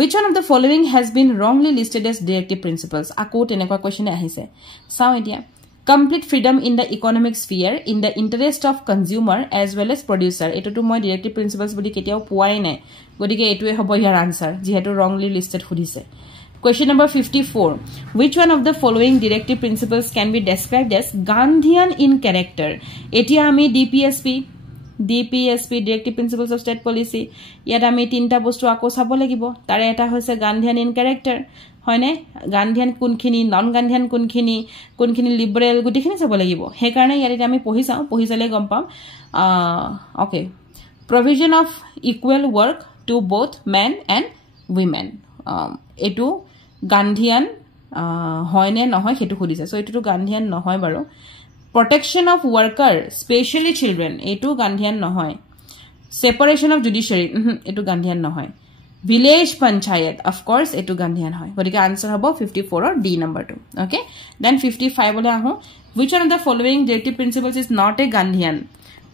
which one of the following has been wrongly listed as directive principles ako tenekwa question ahise sao etia complete freedom in the economic sphere in the interest of consumer as well as producer etu to moi directive principles boli ketiao puai nai gotike etu hobo yar answer jehetu wrongly listed khudise question number 54 which one of the following directive principles can be described as Gandhian in character etia ami DPSP directive principles of state policy yat ami tinta bostu ako sabo lagibo tare eta hoise Gandhian in character hoine Gandhian kunkhini non Gandhian kunkhini liberal gutikhini sabo lagibo he karone yari ami pohisale gom pam okay provision of equal work to both men and women etu Gandhian hoine nohoy hetu khudise so etu to Gandhian nohoy baro protection of worker especially children etu Gandhian nohoy separation of judiciary etu Gandhian nohoy village panchayat of course এটু গান্ধিয়ান হয় গতিকে আনসার হ'ব 54 অৰ ডি নাম্বাৰটো ওকে দেন 55 লৈ আহো which one of the following directive principles is not a গান্ধিয়ান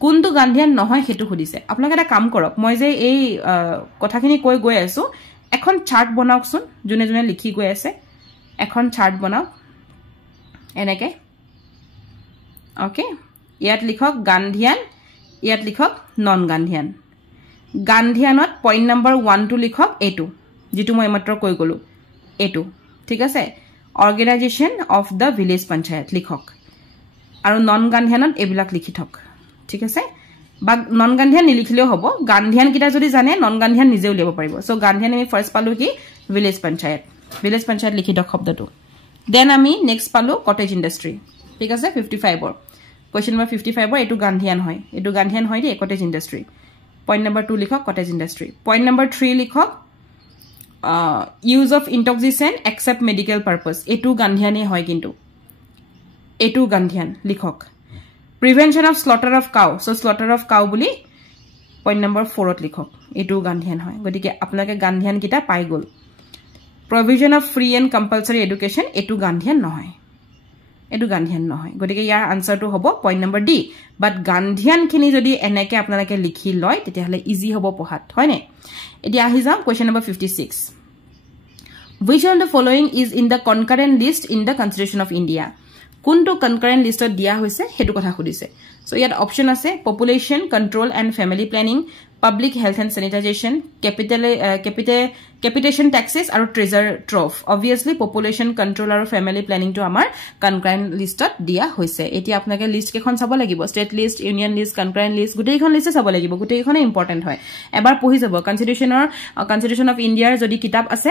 কোনটো গান্ধিয়ান নহয় হেতু খুদিছে আপোনালোকে এটা কাম কৰক মই যে এই কথাখিনি কৈ গৈ আছো এখন চাৰ্ট বনাওকচোন জুনে জুনে লিখি গৈ আছে এখন চাৰ্ট বনাওক এনেকে ওকে ইয়াত লিখক গান্ধিয়ান ইয়াত লিখক নন গান্ধিয়ান গান্ধিয়ানত পইণ্ট নম্বৰ 1 টু লিখক এটু যেটো মই মাত্ৰ কৈ গলো এটু ঠিক আছে organisation of the village panchayat লিখক আৰু নন গান্ধিয়ানত এবিলাক লিখি থক ঠিক আছে বা নন গান্ধিয়ান নিলিখিলেও হ'ব গান্ধিয়ান কিটা যদি জানে নন গান্ধিয়ান নিজে উলিয়াব পাৰিব সো গান্ধিয়ান আমি ফাৰ্স্ট পালো কি ভিলেজ পঞ্চায়ত লিখি থক শব্দটো দেন আমি নেক্সট পালো কটেজ ইন্ডাষ্ট্ৰি ঠিক আছে 55 অৰ কোৱেশ্চন নম্বৰ 55 অৰ এটু গান্ধিয়ান হয় the cottage industry point number 2 লিখক কটেজ ইন্ডাষ্ট্ৰি পইণ্ট নম্বৰ 3 লিখক use of intoxicant except medical purpose এটু গান্ধিয়ানে হয় কিন্তু এটু গান্ধিয়ান লিখক prevention of slaughter of cow so slaughter of cow বুলি পইণ্ট নম্বৰ 4 ত লিখক এটু গান্ধিয়ান হয় গতিকে আপোনালোকে গান্ধিয়ান কিটা পাই গল provision of free and compulsory education এটু গান্ধিয়ান নহয় গতিকে ইয়াৰ আনসাৰটো হ'ব পইণ্ট নম্বৰ ডি বাট গান্ধিয়ান খিনি যদি এনেকে আপোনালোকে লিখি লয় তেতিয়াহলে ইজি হ'ব পঢ়াত হয়নে এতিয়া আহি যাম question number 56 which one of the following is in the concurrent list in the constitution of India কোনটো concurrent listত দিয়া হৈছে হেতু কথা খুদিছে সো ইয়াত অপচন আছে population control and family planning public health and sanitization capitation taxes আৰু treasure trove obviously population control আৰু family planning to আমাৰ concurrent listত দিয়া হৈছে এতিয়া আপোনাকে লিষ্ট কেখন চাব লাগিব state list union list concurrent list গুটেইখন লিষ্ট চাব লাগিব গুটেইখনে ইম্পৰ্টেন্ট হয় এবাৰ পঢ়ি যাব constitution of India যদি কিতাপ আছে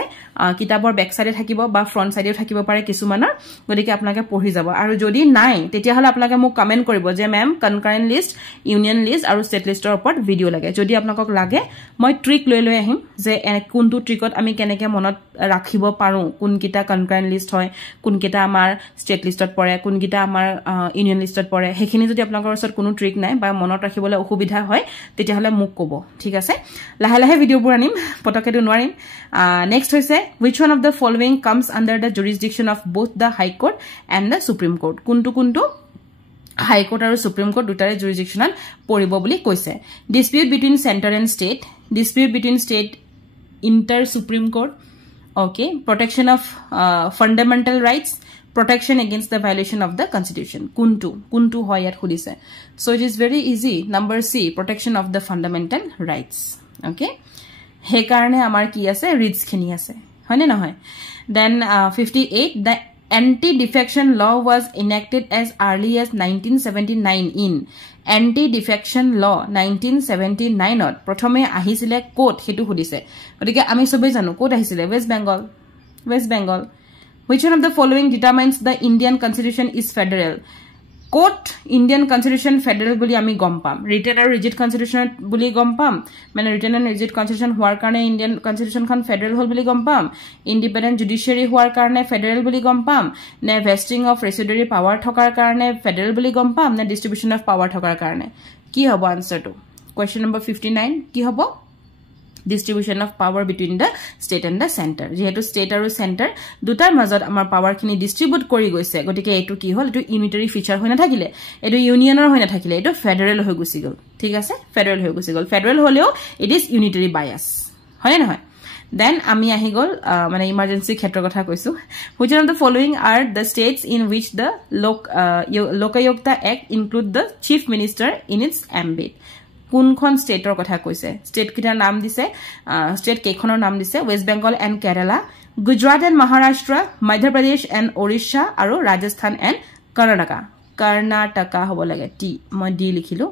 কিতাপৰ বেক সাইডে থাকিব বা ফ্ৰন্ট সাইডে থাকিব পাৰে কিছুমানৰ গতিকে আপোনাকে পঢ়ি যাব আৰু যদি নাই তেতিয়া হলে আপোনাকে মোক কমেন্ট কৰিব যে ma'am concurrent list union list আৰু state listৰ ওপৰত ভিডিও লাগে যদি আপোনাকক লাগে মই ট্ৰিক লৈ আহিম যে কোনটো ট্ৰিকত আমি কেনেকে মনত ৰাখিব পাৰো কোনকিটা কনকাৰেন্ট লিষ্ট হয় কোনকিটা আমাৰ ষ্টেট লিষ্টত পৰে কোনকিটা আমাৰ ইউনিয়ন লিষ্টত পৰে হেখিনি যদি আপোনাকৰ ওচৰত কোনো ট্ৰিক নাই বা মনত ৰাখিবলৈ অসুবিধা হয় তেতিয়া হলে মোক ক'ব ঠিক আছে লাহে লাহে ভিডিওবোৰ আনিম পটকেটো নোৱাৰিম নেক্সট হৈছে which one of the following comes under the jurisdiction of both the high court and the supreme court কোনটো High Court আৰু Supreme Court দুটাৰে jurisdictional পৰিব বুলি কৈছে dispute between center and state dispute between state inter Supreme Court okay protection of fundamental rights protection against the violation of the constitution kuntu hoy yat khudise so it is very easy number C protection of the fundamental rights okay he karone amar ki ase reads khini ase hoine na hoy then 58 the Anti-defection law was enacted as early as 1979 in Anti-defection law 1979 ত প্ৰথমে আহিছিলে কোট হেতু খুদিছে গতিকে আমি সবে জানো কোট আহিছিলে West Bengal which one of the following determines the Indian constitution is federal quote Indian constitution federal বুলি আমি গম পাম written আৰু rigid constitution বুলি গম পাম মানে written and rigid constitution হোৱাৰ কাৰণে Indian constitution খন federal হল বুলি গম পাম independent judiciary হোৱাৰ কাৰণে federal বুলি গম পাম নে vesting of residuary power থকাৰ কাৰণে federal বুলি গম পাম নে distribution of power থকাৰ কাৰণে কি হ'ব আনসাৰটো question number 59 কি হ'ব distribution of power between the state and the center যেহেতু state আৰু center দুটাৰ মাজত আমাৰ পাৱাৰ খিনি ডিস্ট্ৰিবিউট কৰি গৈছে গতিকে এটো কি হল এটো ইউনিটাৰী ফিচাৰ হৈ নাথাকিলে এটো ইউনিয়নৰ হৈ নাথাকিলে এটো ফেডাৰেল হৈ গুছি গল ঠিক আছে ফেডাৰেল হলেও ইট ইজ ইউনিটাৰী বায়াস হয় নহয় then আমি আহি গল মানে ইমাৰ্জেন্সি ক্ষেত্ৰৰ কথা কৈছো which one of the following are the states in which the Lokayukta Act include the chief minister in its ambit কোনখন ষ্টেটৰ কথা কৈছে ষ্টেট কিটাৰ নাম দিছে ষ্টেট কেখনৰ নাম দিছে West Bengal and Kerala Gujarat and Maharashtra Madhya Pradesh and Orissa আৰু Rajasthan and Karnataka হ'ব লাগে টি মই ডি লিখিলো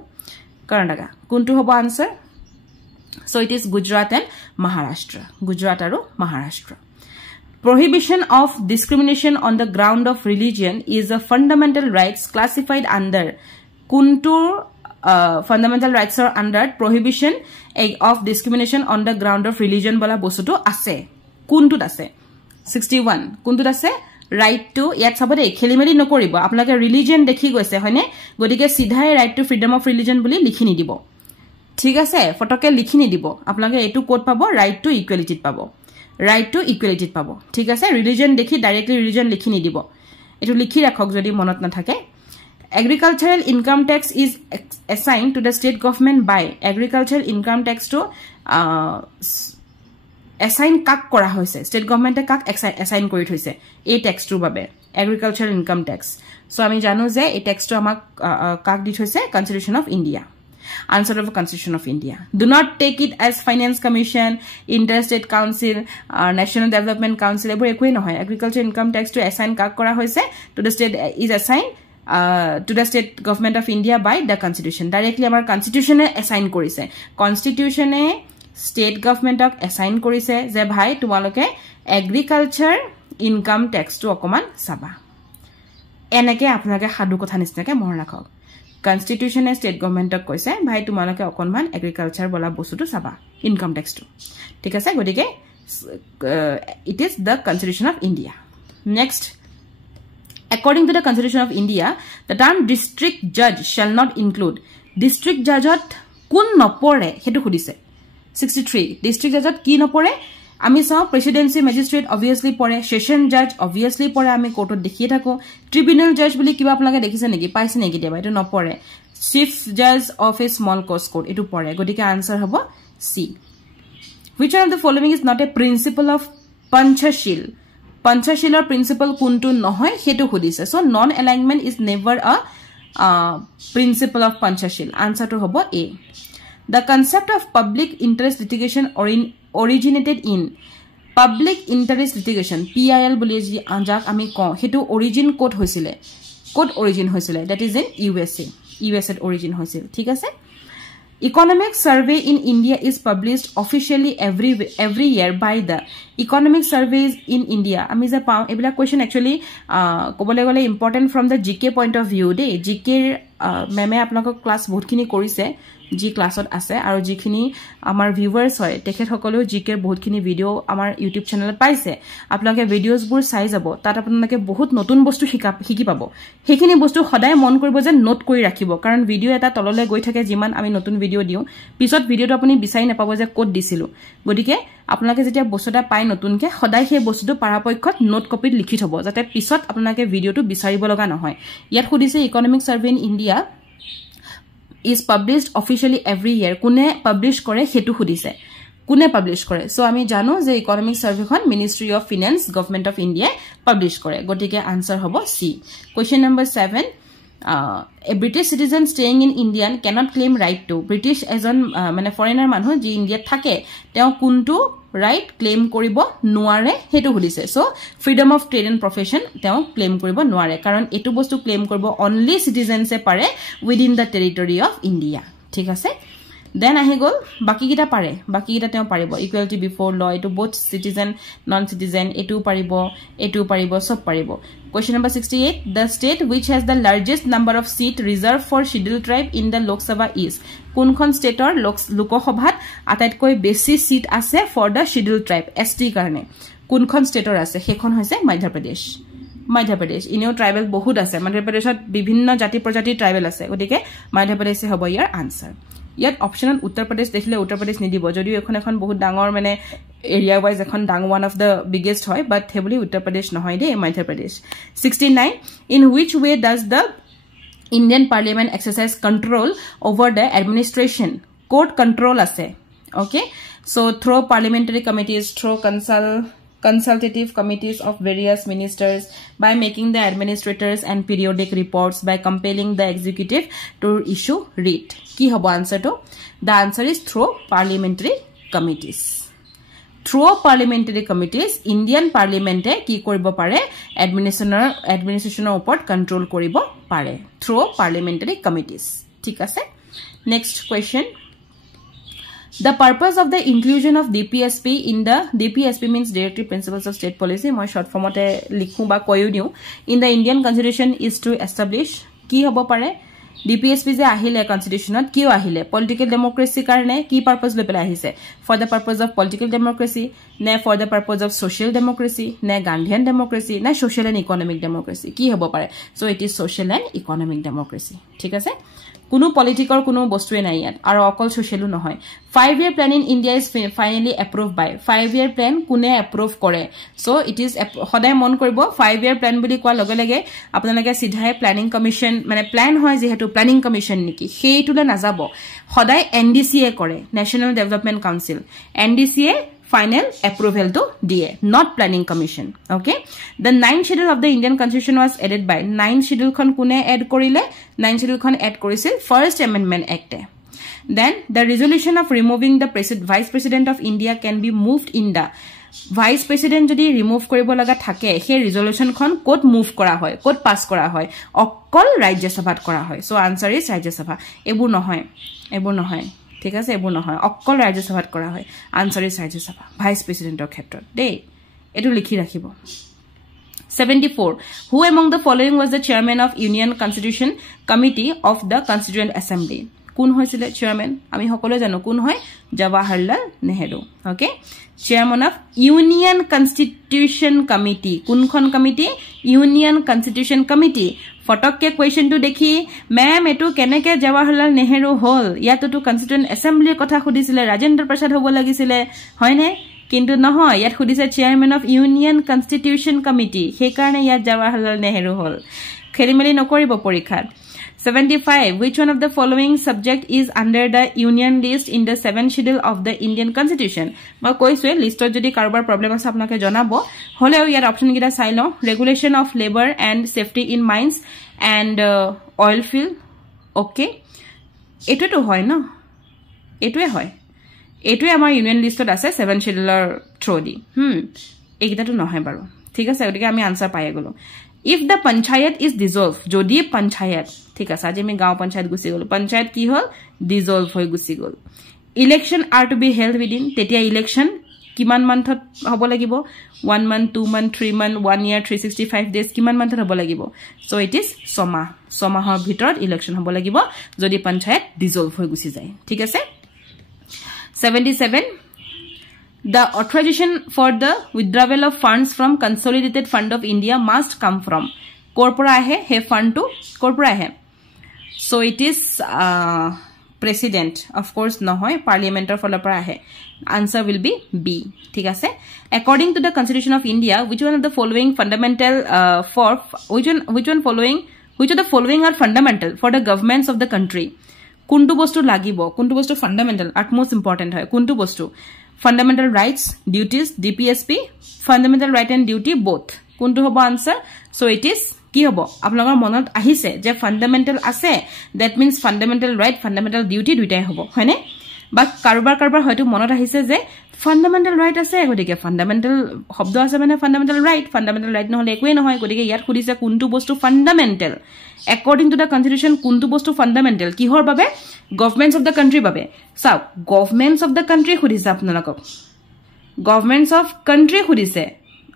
Karnataka কোনটো হ'ব answer so it is Gujarat and Maharashtra Gujarat আৰু Maharashtra Prohibition of discrimination on the ground of religion is a fundamental rights classified under কোনটো fundamental rights are under prohibition of discrimination on the ground of religion bola bostuto ase kuntut ase 61 kuntut ase right to yat sabode khelimeli nokoribo apnake religion dekhi goise hoine godike sidhai right to freedom of religion boli likhi ni dibo ঠিক আছে ফটকে লিখি নি দিব আপোনালোকে এটু কোড পাবো রাইট টু ইকুয়ালিটি পাবো রাইট টু ইকুয়ালিটি পাবো ঠিক আছে রিলিজন দেখি ডাইরেক্টলি রিলিজন লিখি নি দিব এটু লিখি রাখক যদি মনত না থাকে agricultural income tax is assigned to the state government by agricultural income tax to assign kak kora hoise state government e kak assign kori thoise ei tax tu babe agricultural income tax so ami janu je ei tax tu amak kak di thoise constitution of India answer of constitution of India do not take it as finance commission interstate council national development council ebor ekoi no hoy agricultural income tax to assign kak kora hoise to the state is assigned to the state government of India by the constitution directly amar constitution e assign korise constitution e state government ok assign korise je bhai tumaloke agriculture income tax to okoman saba eneke apnake hadu kotha nisnake mon rakhok constitution e state government ok koise bhai tumaloke okonman agriculture bola bostu to saba income tax to thik ase godike it is the constitution of India next according to the constitution of India the term district judge shall not include district judge ot kun nopore hetu khudise 63 district judge ot ki nopore ami saw presidency magistrate obviously pore session judge obviously pore ami court ot dekhi thako tribunal judge boli kiba apnage dekhise neki paise neki deba etu nopore chief judge of a small cause court etu pore godike answer hobo C which one of the following is not a principle of panchashil Panchashila principle kuntu nohoy hetu khudise so non alignment is never a principle of Panchashil answer to hobo A the concept of public interest litigation originated in public interest litigation PIL boli ji anjak ami ko hetu origin code hoisile that is in USA origin hoisil thik ase Economic survey in India is published officially every year by the economic surveys in India. Ami je pao ebila question actually kobole gole important from the GK point of view de GK meme apnako class bahut khini korise ji classot ase aru jikhini amar viewers hoy tekhet hokolo GK bahut khini video amar YouTube channel paise apnake videos bur sai jabo tat apnake bahut notun bostu hiki pabo hekhini bostu hoday mon koribo je note kori rakhibo karon video eta tolole goi thake jiman ami notun video diu pisot video to apuni bisai na pabo je code disilu godike apnake jetia bostuta pai notun ke hoday he bostuto parapoikhot note copy likhi thobo jate pisot apnake video to bisaribo loga nohoy yat khudise economic survey in India is published officially every year kune publish kore hetu khudise kune publish kore so ami janu je economic survey khon Ministry of Finance Government of India publish kore gotike answer hobo C question number 7 a British citizen staying in India cannot claim right to British as on mane foreigner manhu ji India thake teo kuntu right claim koribo nuare hetu khudise so freedom of trade and profession teo claim koribo nuare karon etu bostu claim koribo only citizens e pare within the territory of India thik ase then ahi gol baki kita teo paribo equality before law etu both citizen non citizen etu paribo sob paribo question number 68 the state which has the largest number of seat reserved for scheduled tribe in the Lok Sabha is kunkhon state or Lok Sabhat atatkoi besi seat ase for the scheduled tribe ST karone kunkhon state or ase hekhon hoise Madhya Pradesh ineo tribal bahut ase Madhya Pradeshot bibhinno jati projati tribal ase odike Madhya Pradesh hobo your answer yet option Uttar Pradesh dekhile Uttar Pradesh nidibo jodio ekhon bahut dangor mane area wise ekhon dang one of the biggest hoy but hebuli Uttar Pradesh nohoy de Madhya Pradesh 69 in which way does the Indian Parliament exercise control over the administration court control ase okay so through parliamentary committees through consultative committees of various ministers by making the administrators and periodic reports by compelling the executive to issue writ ki hobo answer to the answer is through parliamentary committees Indian Parliament e ki koribo pare administrationer upor control koribo pare through parliamentary committees thik ase next question the purpose of the inclusion of DPSP in the DPSP means directive principles of state policy moi short form ote likhu ba koyu diu in the Indian constitution is to establish ki hobo pare DPSP je ahile constitution ot ki ahile political democracy karne ki purpose le pela ahise for the purpose of political democracy ne for the purpose of social democracy ne Gandhian democracy ne social and economic democracy ki hobo pare so it is social and economic democracy thik ase কোনো পলিটিকৰ কোনো বস্তুৱে নাই ইয়াত আৰু অকল সোশ্যালও নহয় 5-year plan in India is finally approved by 5-year plan কোনে এপ্ৰুভ কৰে সো ইট ইজ সদায় মন কৰিব 5-year plan বুলি কোৱা লগে লগে আপোনালোকে সিধাই প্ল্যানিং কমিশন মানে প্ল্যান হয় যেহেতু প্ল্যানিং কমিশন নেকি সেইটোলে নাযাব সদায় NDCA কৰে national development council NDCA final approval to DA, not planning commission. Okay. The 9th schedule of the Indian constitution was added by 9th schedule kon kune add korile 9th schedule kon add korisil first amendment act. Then the resolution of removing the vice president of India can be moved in the vice president jodi remove koribo laga thake he resolution kon kot move kora hoy kot pass kora hoy okol rajya sabhat kora hoy. So answer is rajya sabha. Ebu nohoy ঠিক আছে এবো নহয় অকল ৰাজ্যসভাত কৰা হয় আনসাৰ ইজ ৰাজ্যসভা ভাইস প্ৰেসিডেন্টৰ ক্ষেত্ৰত দে এটো লিখি ৰাখিব 74 who among the following was the chairman of Union Constitution Committee of the Constituent Assembly কোন হৈছিল চেয়ারম্যান আমি সকলো জানো কোন হয় Jawaharlal Nehru okay chairman of Union Constitution Committee কোনখন কমিটি Union Constitution Committee ফটককে কোয়েশ্চনটো দেখি ম্যাম এটো কেনেকে জৱাহৰলাল নেহেৰু হল ইয়াতো কনস্টিটিউয়েন্ট অ্যাসেম্বলিৰ কথা খুদিছিলে ৰাজেন্দ্ৰ প্ৰসাদ হ'ব লাগিছিলে হয়নে কিন্তু নহয় ইয়াত খুদিছে chairman of union constitution committee সেই কাৰণে ইয়াত জৱাহৰলাল নেহেৰু হল খেলিমেলি নকৰিব পৰীক্ষাত 75 which one of the following subject is under the union list in the 7th schedule of the Indian constitution মই কৈছো লিষ্টত যদি কাৰোবাৰ প্ৰবলেম আছে আপোনাকে জনাব হলেও ইয়াৰ অপচন গিটা চাই লও regulation of labor and safety in mines and oil field okay এটো হয় না এটোৱে হয় এটোৱে আমাৰ ইউনিয়ন লিষ্টত আছে 7th scheduleৰ থ্ৰু দি এইগিটাটো নহয় বাৰু ঠিক আছে ওদিকে আমি আনসাৰ পাই গলো if the panchayat is dissolved jodi panchayat ঠিক আছে আজি আমি গাঁও পঞ্চায়ত গুছি গলো পঞ্চায়ত কি হল ডিসলভ হৈ গুছি গল election are to be held within তেতিয়া ইলেকশন কিমান মান্থত হ'ব লাগিব 1 month 2 month 3 month 1 year 365 days কিমান মান্থত হ'ব লাগিব so it is সমাহৰ ভিতৰত ইলেকশন হ'ব লাগিব যদি পঞ্চায়ত ডিসলভ হৈ গুছি যায় ঠিক আছে 77 The authorization for the withdrawal of funds from Consolidated Fund of India must come from corpora hai he fund to corpora hai so it is president of course no hoy parliament or folopra hai answer will be B thik ase according to the constitution of India which one of the following fundamental which of the following are fundamental for the governments of the country kuntu bostu lagibo kuntu bostu fundamental at most important hoy kuntu bostu fundamental rights duties DPSP fundamental right and duty both kuntu hobo answer so it is ki hobo apnalor monot ahise je fundamental ase that means fundamental right fundamental duty duitai hobo hoine ba karobar hoyto monot ahise je fundamental right ase godike fundamental shobdo ase mane fundamental right no hole ekoi nohoy godike yar khudise kuntu bostu fundamental according to the constitution kuntu bostu fundamental ki hor babe governments of the country babe so governments of the country khudise apnalok governments of country khudise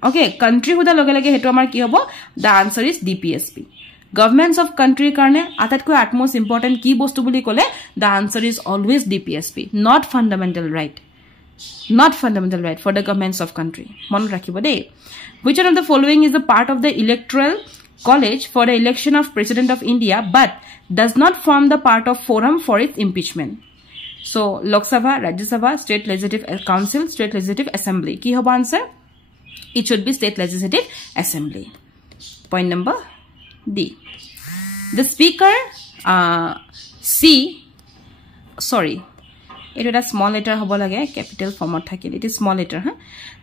okay country huda loge lage hetu amar ki hobo the answer is DPSP governments of country karne atatko utmost important ki bostu boli kole the answer is always DPSP not fundamental right for the governments of country mon rakhibo de which one of the following is a part of the electoral college for the election of president of India but does not form the part of forum for its impeachment so Lok Sabha Rajya Sabha state legislative council state legislative assembly ki hobo answer it should be state legislative assembly point number D the speaker it is a small letter hobo lage capital format thakile it is small letter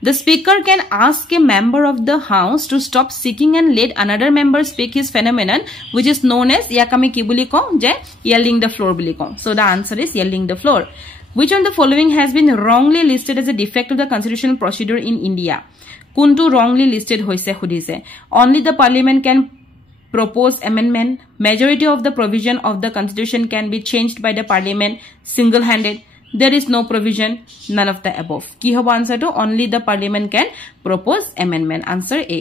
the speaker can ask a member of the house to stop seeking and let another member speak his phenomenon which is known as yakami ki boli ko je yelling the floor boli ko so the answer is yelling the floor which one the following has been wrongly listed as a defect of the constitutional procedure in India kuntu wrongly listed hoise khudise only the parliament can propose amendment majority of the provision of the constitution can be changed by the parliament single handed there is no provision none of the above ki hobo answer to only the parliament can propose amendment answer A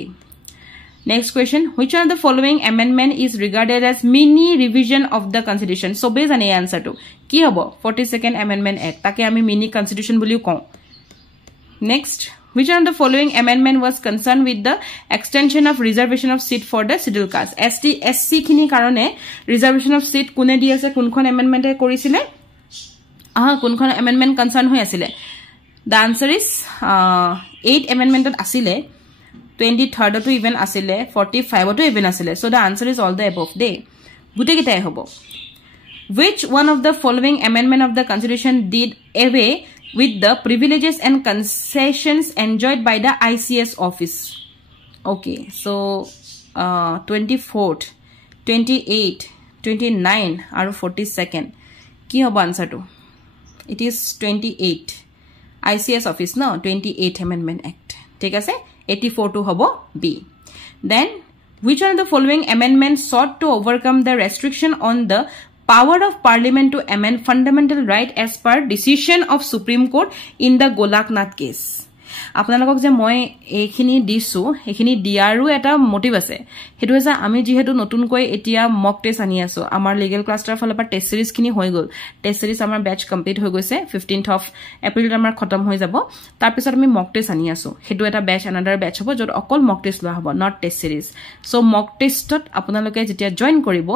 next question which one of the following amendment is regarded as mini revision of the constitution so based on a answer to ki hobo 42nd amendment act take ami mini constitution boliu ko next Which one of the following amendment was concerned with the extension of reservation of seat for the scheduled caste? SC khini karone reservation of seat kune di ase kunkhon amendment e korisile kunkhon amendment concern hoi asile. The answer is 8 amendment asile, 23rd to even asile, 45 to even asile. So the answer is all the above. De gute kitai hobo. Which one of the following amendment of the constitution did away with the privileges and concessions enjoyed by the ICS office? Okay, so 24th, 28th, 29 and 42nd. Ki hobo answer to? It is 28. ICS office no 28th Amendment Act. Take ase 84 to hobo B. Then which one of the following amendments sought to overcome the restriction on the power of Parliament to amend fundamental right as per decision of Supreme Court in the Golaknath case? আপোনালোকক যে মই এইখিনি দিছো এইখিনি দিয়াৰো এটা মোটিভ আছে হেতু হৈছে আমি যেহেতু নতুনকৈ এতিয়া মক টেষ্ট আনি আছো আমাৰ লিগ্যাল ক্লাস্টাৰ ফলৰ পৰা টেষ্ট সিৰিজ খিনি হৈ গল টেষ্ট সিৰিজ আমাৰ ব্যাচ কমপ্লিট হৈ গৈছে 15th অফ এপ্ৰিল আমাৰ খতম হৈ যাব তাৰ পিছত আমি মক টেষ্ট আনি আছো হেতু এটা ব্যাচ আনাদাৰ ব্যাচ হ'ব যত অকল মক টেষ্ট লোৱা হ'ব নট টেষ্ট সিৰিজ সো মক টেষ্টত আপোনালোকে যেতিয়া জয়েন কৰিব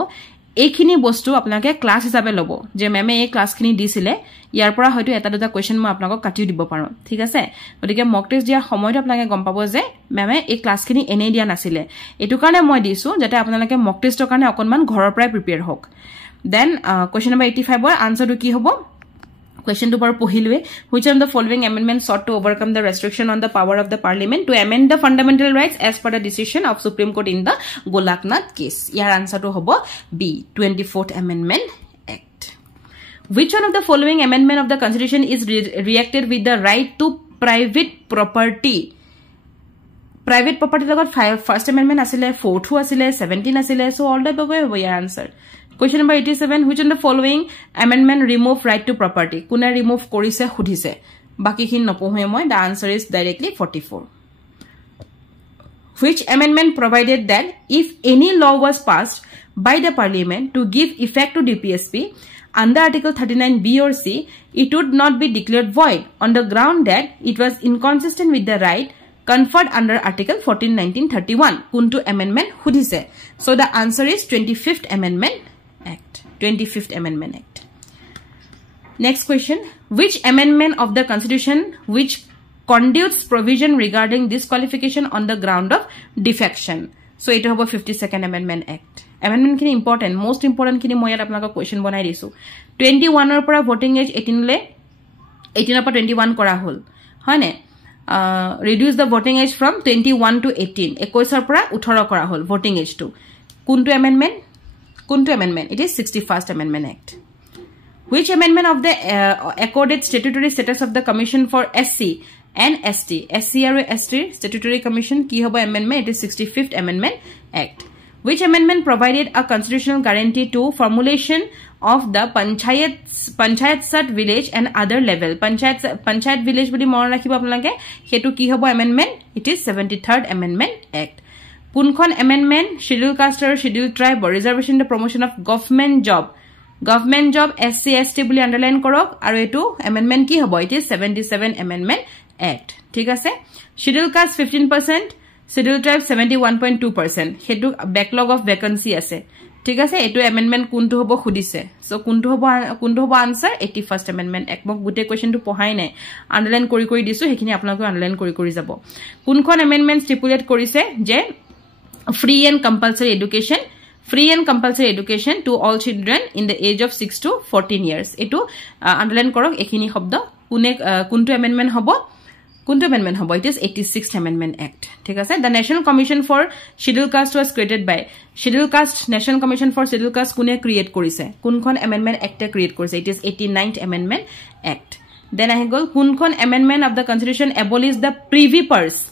এইখিনি বস্তু আপোনালোকে ক্লাস হিচাপে লব যে মেমে এই ক্লাসখিনি দিছিলে ইয়াৰ পৰা হয়তো এটা দুটা কোৱেশ্চন মই আপোনালোকক কাটিও দিব পাৰো ঠিক আছে গতিকে মক টেষ্ট দিয়াৰ সময়ত আপোনালোকে গম পাব যে মেমে এই ক্লাসখিনি এনে দিয়া নাছিলে এটো কাৰণে মই দিছো যাতে আপোনালোকে মক টেষ্টৰ কাৰণে অকনমান ঘৰৰ পৰাই প্ৰিপেয়াৰ হওক দেন কোৱেশ্চন নম্বৰ 85 ৰ আনসাৰটো কি হ'ব Question to Pohilwe, which of the following amendments sought to overcome the restriction on the power of the Parliament to amend the fundamental rights as per the decision of Supreme Court in the Golaknath case? Your answer to hobo B, 24th Amendment Act. Which one of the following amendment of the Constitution is reacted with the right to private property? Private property logot first amendment asile, 4th asile, 17 asile, so all the above your answer. Question number 87, which of the following amendment remove right to property? Kuna remove korise khudise. Baki khin nopohue moi. The answer is directly 44. Which amendment provided that if any law was passed by the Parliament to give effect to DPSP under Article 39B or C, it would not be declared void on the ground that it was inconsistent with the right conferred under Article 14(19)(31. Kuntu amendment khudise. So the answer is 25th Amendment Act. 25th Amendment Act. Next question. Which amendment of the Constitution which conduits provision regarding disqualification on the ground of defection? So it is 52nd Amendment Act. Amendment kini important. Most important kini moi apnaka question bonai disu. 21 or para voting age 18 le 18 or 21 kora hol. Hane reduce the voting age from 21 to 18. 21 or para 18 kora hol voting age to. Kuntu amendment? Kuntu amendment. It is 61st Amendment Act. Which amendment of the accorded statutory status of the Commission for SC and ST? SC or ST Statutory Commission ki hobo amendment? It is 65th Amendment Act. Which amendment provided a constitutional guarantee to formulation of the Panchayat Sat village and other level? Panchayat village boli mon rakhibo apnalage hetu ki hobo amendment? It is 73rd Amendment Act. Punkhon amendment, scheduled caste or scheduled tribe or reservation the promotion of government job SC ST boli underline korok aru etu amendment ki hobo? It is 77 Amendment Act. Thik ase scheduled caste 15%, scheduled tribe 71.2%. hetu backlog of vacancy ase. Thik ase etu amendment kuntu hobo khudise. So kuntu hobo answer 81st Amendment Act. Mok gute question to pohai nai underline kori disu hekhini apnalok underline kori jabo. Kunkhon amendment stipulate korise je free and compulsory education to all children in the age of 6 to 14 years. Etu underline korok ekhini shobdo kuntu amendment hobo? Kuntu amendment hobo? It is 86th Amendment Act. Thik ase the National Commission for Scheduled Caste was created by National Commission for Scheduled Caste kune create korise? Kunkhon Amendment Act create korise? It is 89th Amendment Act. Then I go kunkhon amendment of the Constitution abolish the privy purse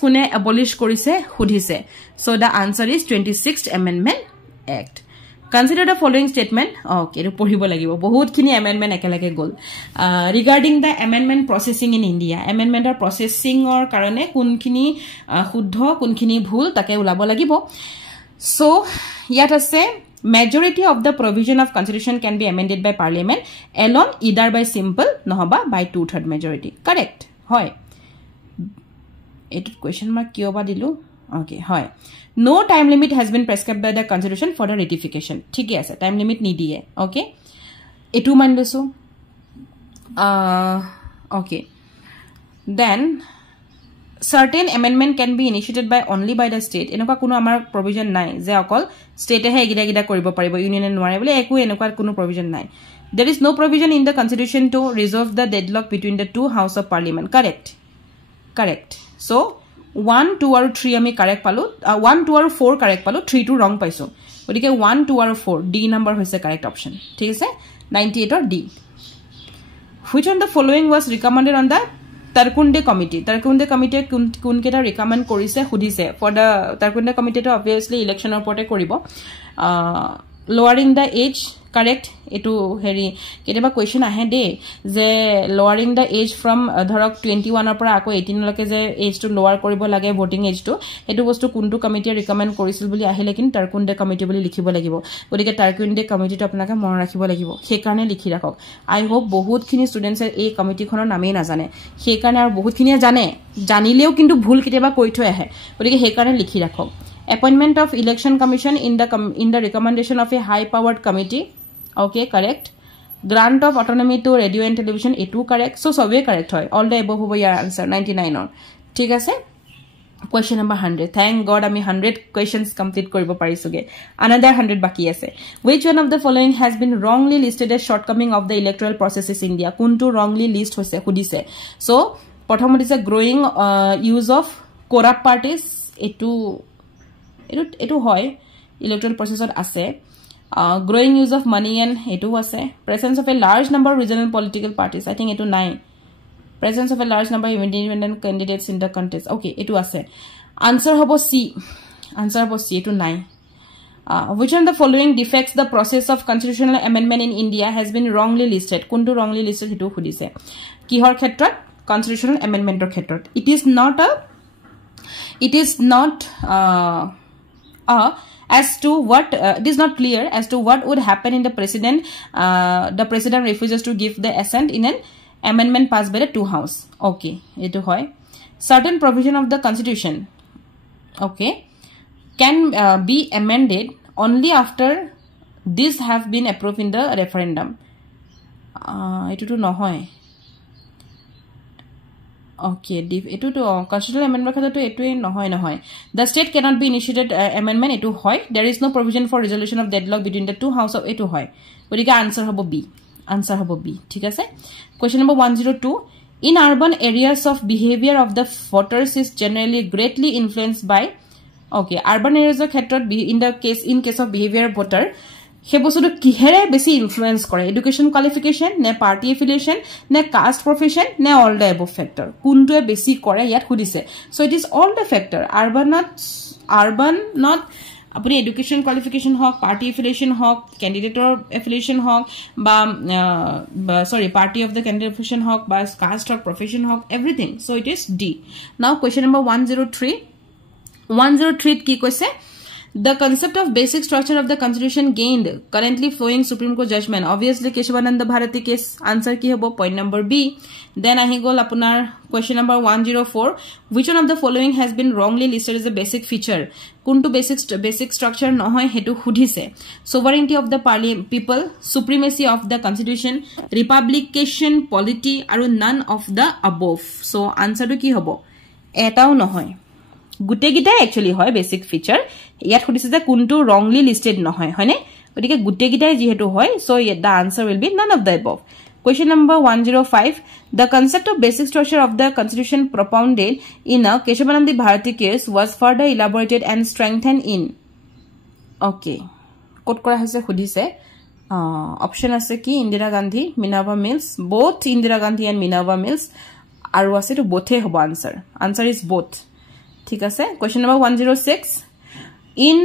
kune abolish korise khudise? So the answer is 26th Amendment Act. Consider the following statement. Okay, পঢ়িব লাগিব বহুত খিনি amendment একেলগে গল regarding the amendment processing in India. Amendment processing or karone kunkhini শুদ্ধ kunkhini bhul take ulabo lagibo. So yat ase majority of the provision of Constitution can be amended by Parliament alone either by simple nohoba by 2/3 majority. Correct hoy. এইটো কোৱেশ্চন মাৰ্ক কিয় বা দিলো ওকে হয় no time limit has been prescribed by the constitution for the ratification ঠিকই আছে টাইম লিমিট নিদিয়ে ওকে এটু মান লৈছো okay then certain amendment can be initiated by only by the state এনেকুৱা কোনো আমাৰ provision নাই যে অকল state হে এগিটা কৰিব পাৰিব ইউনিয়ন নোৱাৰে বলে একো এনেকুৱা কোনো provision নাই there is no provision in the constitution to resolve the deadlock between the two house of parliament correct so 1 2 আৰু 3 আমি correct পালো 1 2 আৰু 4 correct পালো 3 টো wrong পাইছো গতিকে 1 2 আৰু 4 d number হৈছে correct option ঠিক আছে 98 or d which one the following was recommended on the Tarkunde committee kun keta recommend korise hudise for the Tarkunde committee to obviously election reporte koribo lowering the age correct etu heri keteba question ahe de je lowering the age from dhorok 21 pora ako 18 loke je age to lower koribo lage voting age to etu bostu kuntu committee recommend korisil boli ahe lekin Tarkunde committee boli likhibo lagibo odike Tarkunde committee to apnaka mon rakhibo lagibo he karone likhi rakhok I hope bahut khini students er ei committee khono name na jane he karone ar bahut khini jane janileo kintu bhul keteba koi thoi ahe odike he karone likhi rakhok appointment of election commission in the recommendation of a high powered committee okay correct grant of autonomy to radio and television etu correct so sobe correct hoy all the above hobo your answer 99 on ঠিক আছে question number 100 thank god ami 100 questions complete koribo parisuge another 100 baki ase which one of the following has been wrongly listed as shortcoming of the electoral processes in India kuntu wrongly list hoise hudise so prothomot is a growing use of corrupt parties etu hoy electoral process ot ase growing use of money and etu ase presence of a large number of regional political parties I think etu nai presence of a large number of independent candidates in the contest okay etu ase answer hobo c etu nai which one of the following defects the process of constitutional amendment in India has been wrongly listed kuntu wrongly listed etu khudise kihor khetrot constitutional amendment or khetrot it is not as to what it is not clear as to what would happen in the president refuses to give the assent in an amendment passed by the two house okay etu hoy certain provision of the constitution okay can be amended only after this have been approved in the referendum etu to no hoy okay etu to constitutional amendment khatha to etu no hoy the state cannot be initiated amendment etu hoy there is no provision for resolution of deadlock between the two house of etu hoy odika answer hobo b thik ase question number 102 in urban areas of behavior of the voters is generally greatly influenced by okay urban areas of khetrot in case of behavior of voter he bosudu kihere besi influence kore education qualification ne party affiliation ne caste profession ne all the above factor kuntu e besi kore yat hudise so it is all the factor urban not apuni education qualification hok party affiliation hok candidate affiliation hok ba sorry party of the candidate affiliation hok ba caste hok profession hok everything so it is d now question number 103 ki koise the concept of basic structure of the constitution gained currently flowing Supreme Court judgment obviously Keshavananda Bharati case answer ki hobo point number b then ahi gol apunar question number 104 which one of the following has been wrongly listed as a basic feature kuntu basic structure no hoy hetu hudise sovereignty of the people supremacy of the constitution republication polity aru none of the above so answer to ki hobo etao no hoy gute gita actually hoy basic feature yat hudise je kuntu wrongly listed no hoy hoine odike gute gita jehetu hoy so the answer will be none of the above question number 105 the concept of basic structure of the constitution propounded in a Keshavananda Bharati case was further elaborated and strengthened in okay quote kora hoise hudise option ase ki Indira Gandhi Minerva Mills both Indira Gandhi and Minerva Mills aru ase to both he hobo answer is both ঠিক আছে question number 106 in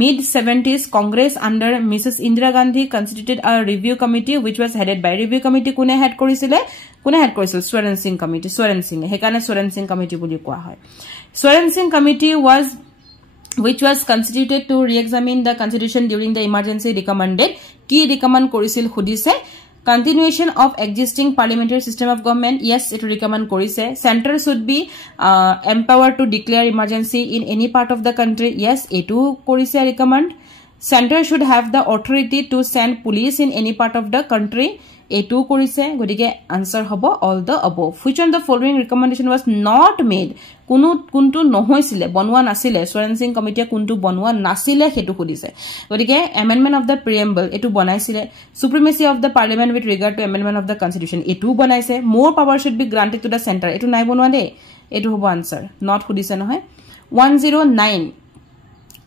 mid 70s Congress under Mrs Indira Gandhi constituted a review committee which was headed by review committee kune head korisile Swaran Singh committee Swaran Singh hekane Swaran Singh committee boli koa hoy Swaran Singh committee which was constituted to re-examine the constitution during the emergency recommended ki recommend korisil hudise Continuation of existing parliamentary system of government. Yes, it recommend korise. Center should be empowered to declare emergency in any part of the country. Yes, etu korise recommend. Center should have the authority to send police in any part of the country. Etu korise. Godike answer hobo all the above. Which one the following recommendation was not made? Kuntu nohoisile bonwa nasile. Swaran Singh committee kuntu bonwa nasile hetu kudise. Godike amendment of the preamble etu bonaisile. Supremacy of the parliament with regard to amendment of the constitution etu bonaise. More power should be granted to the center. Etu nai bonwa de. Etu hobo answer. Not kudise nohoy. 109.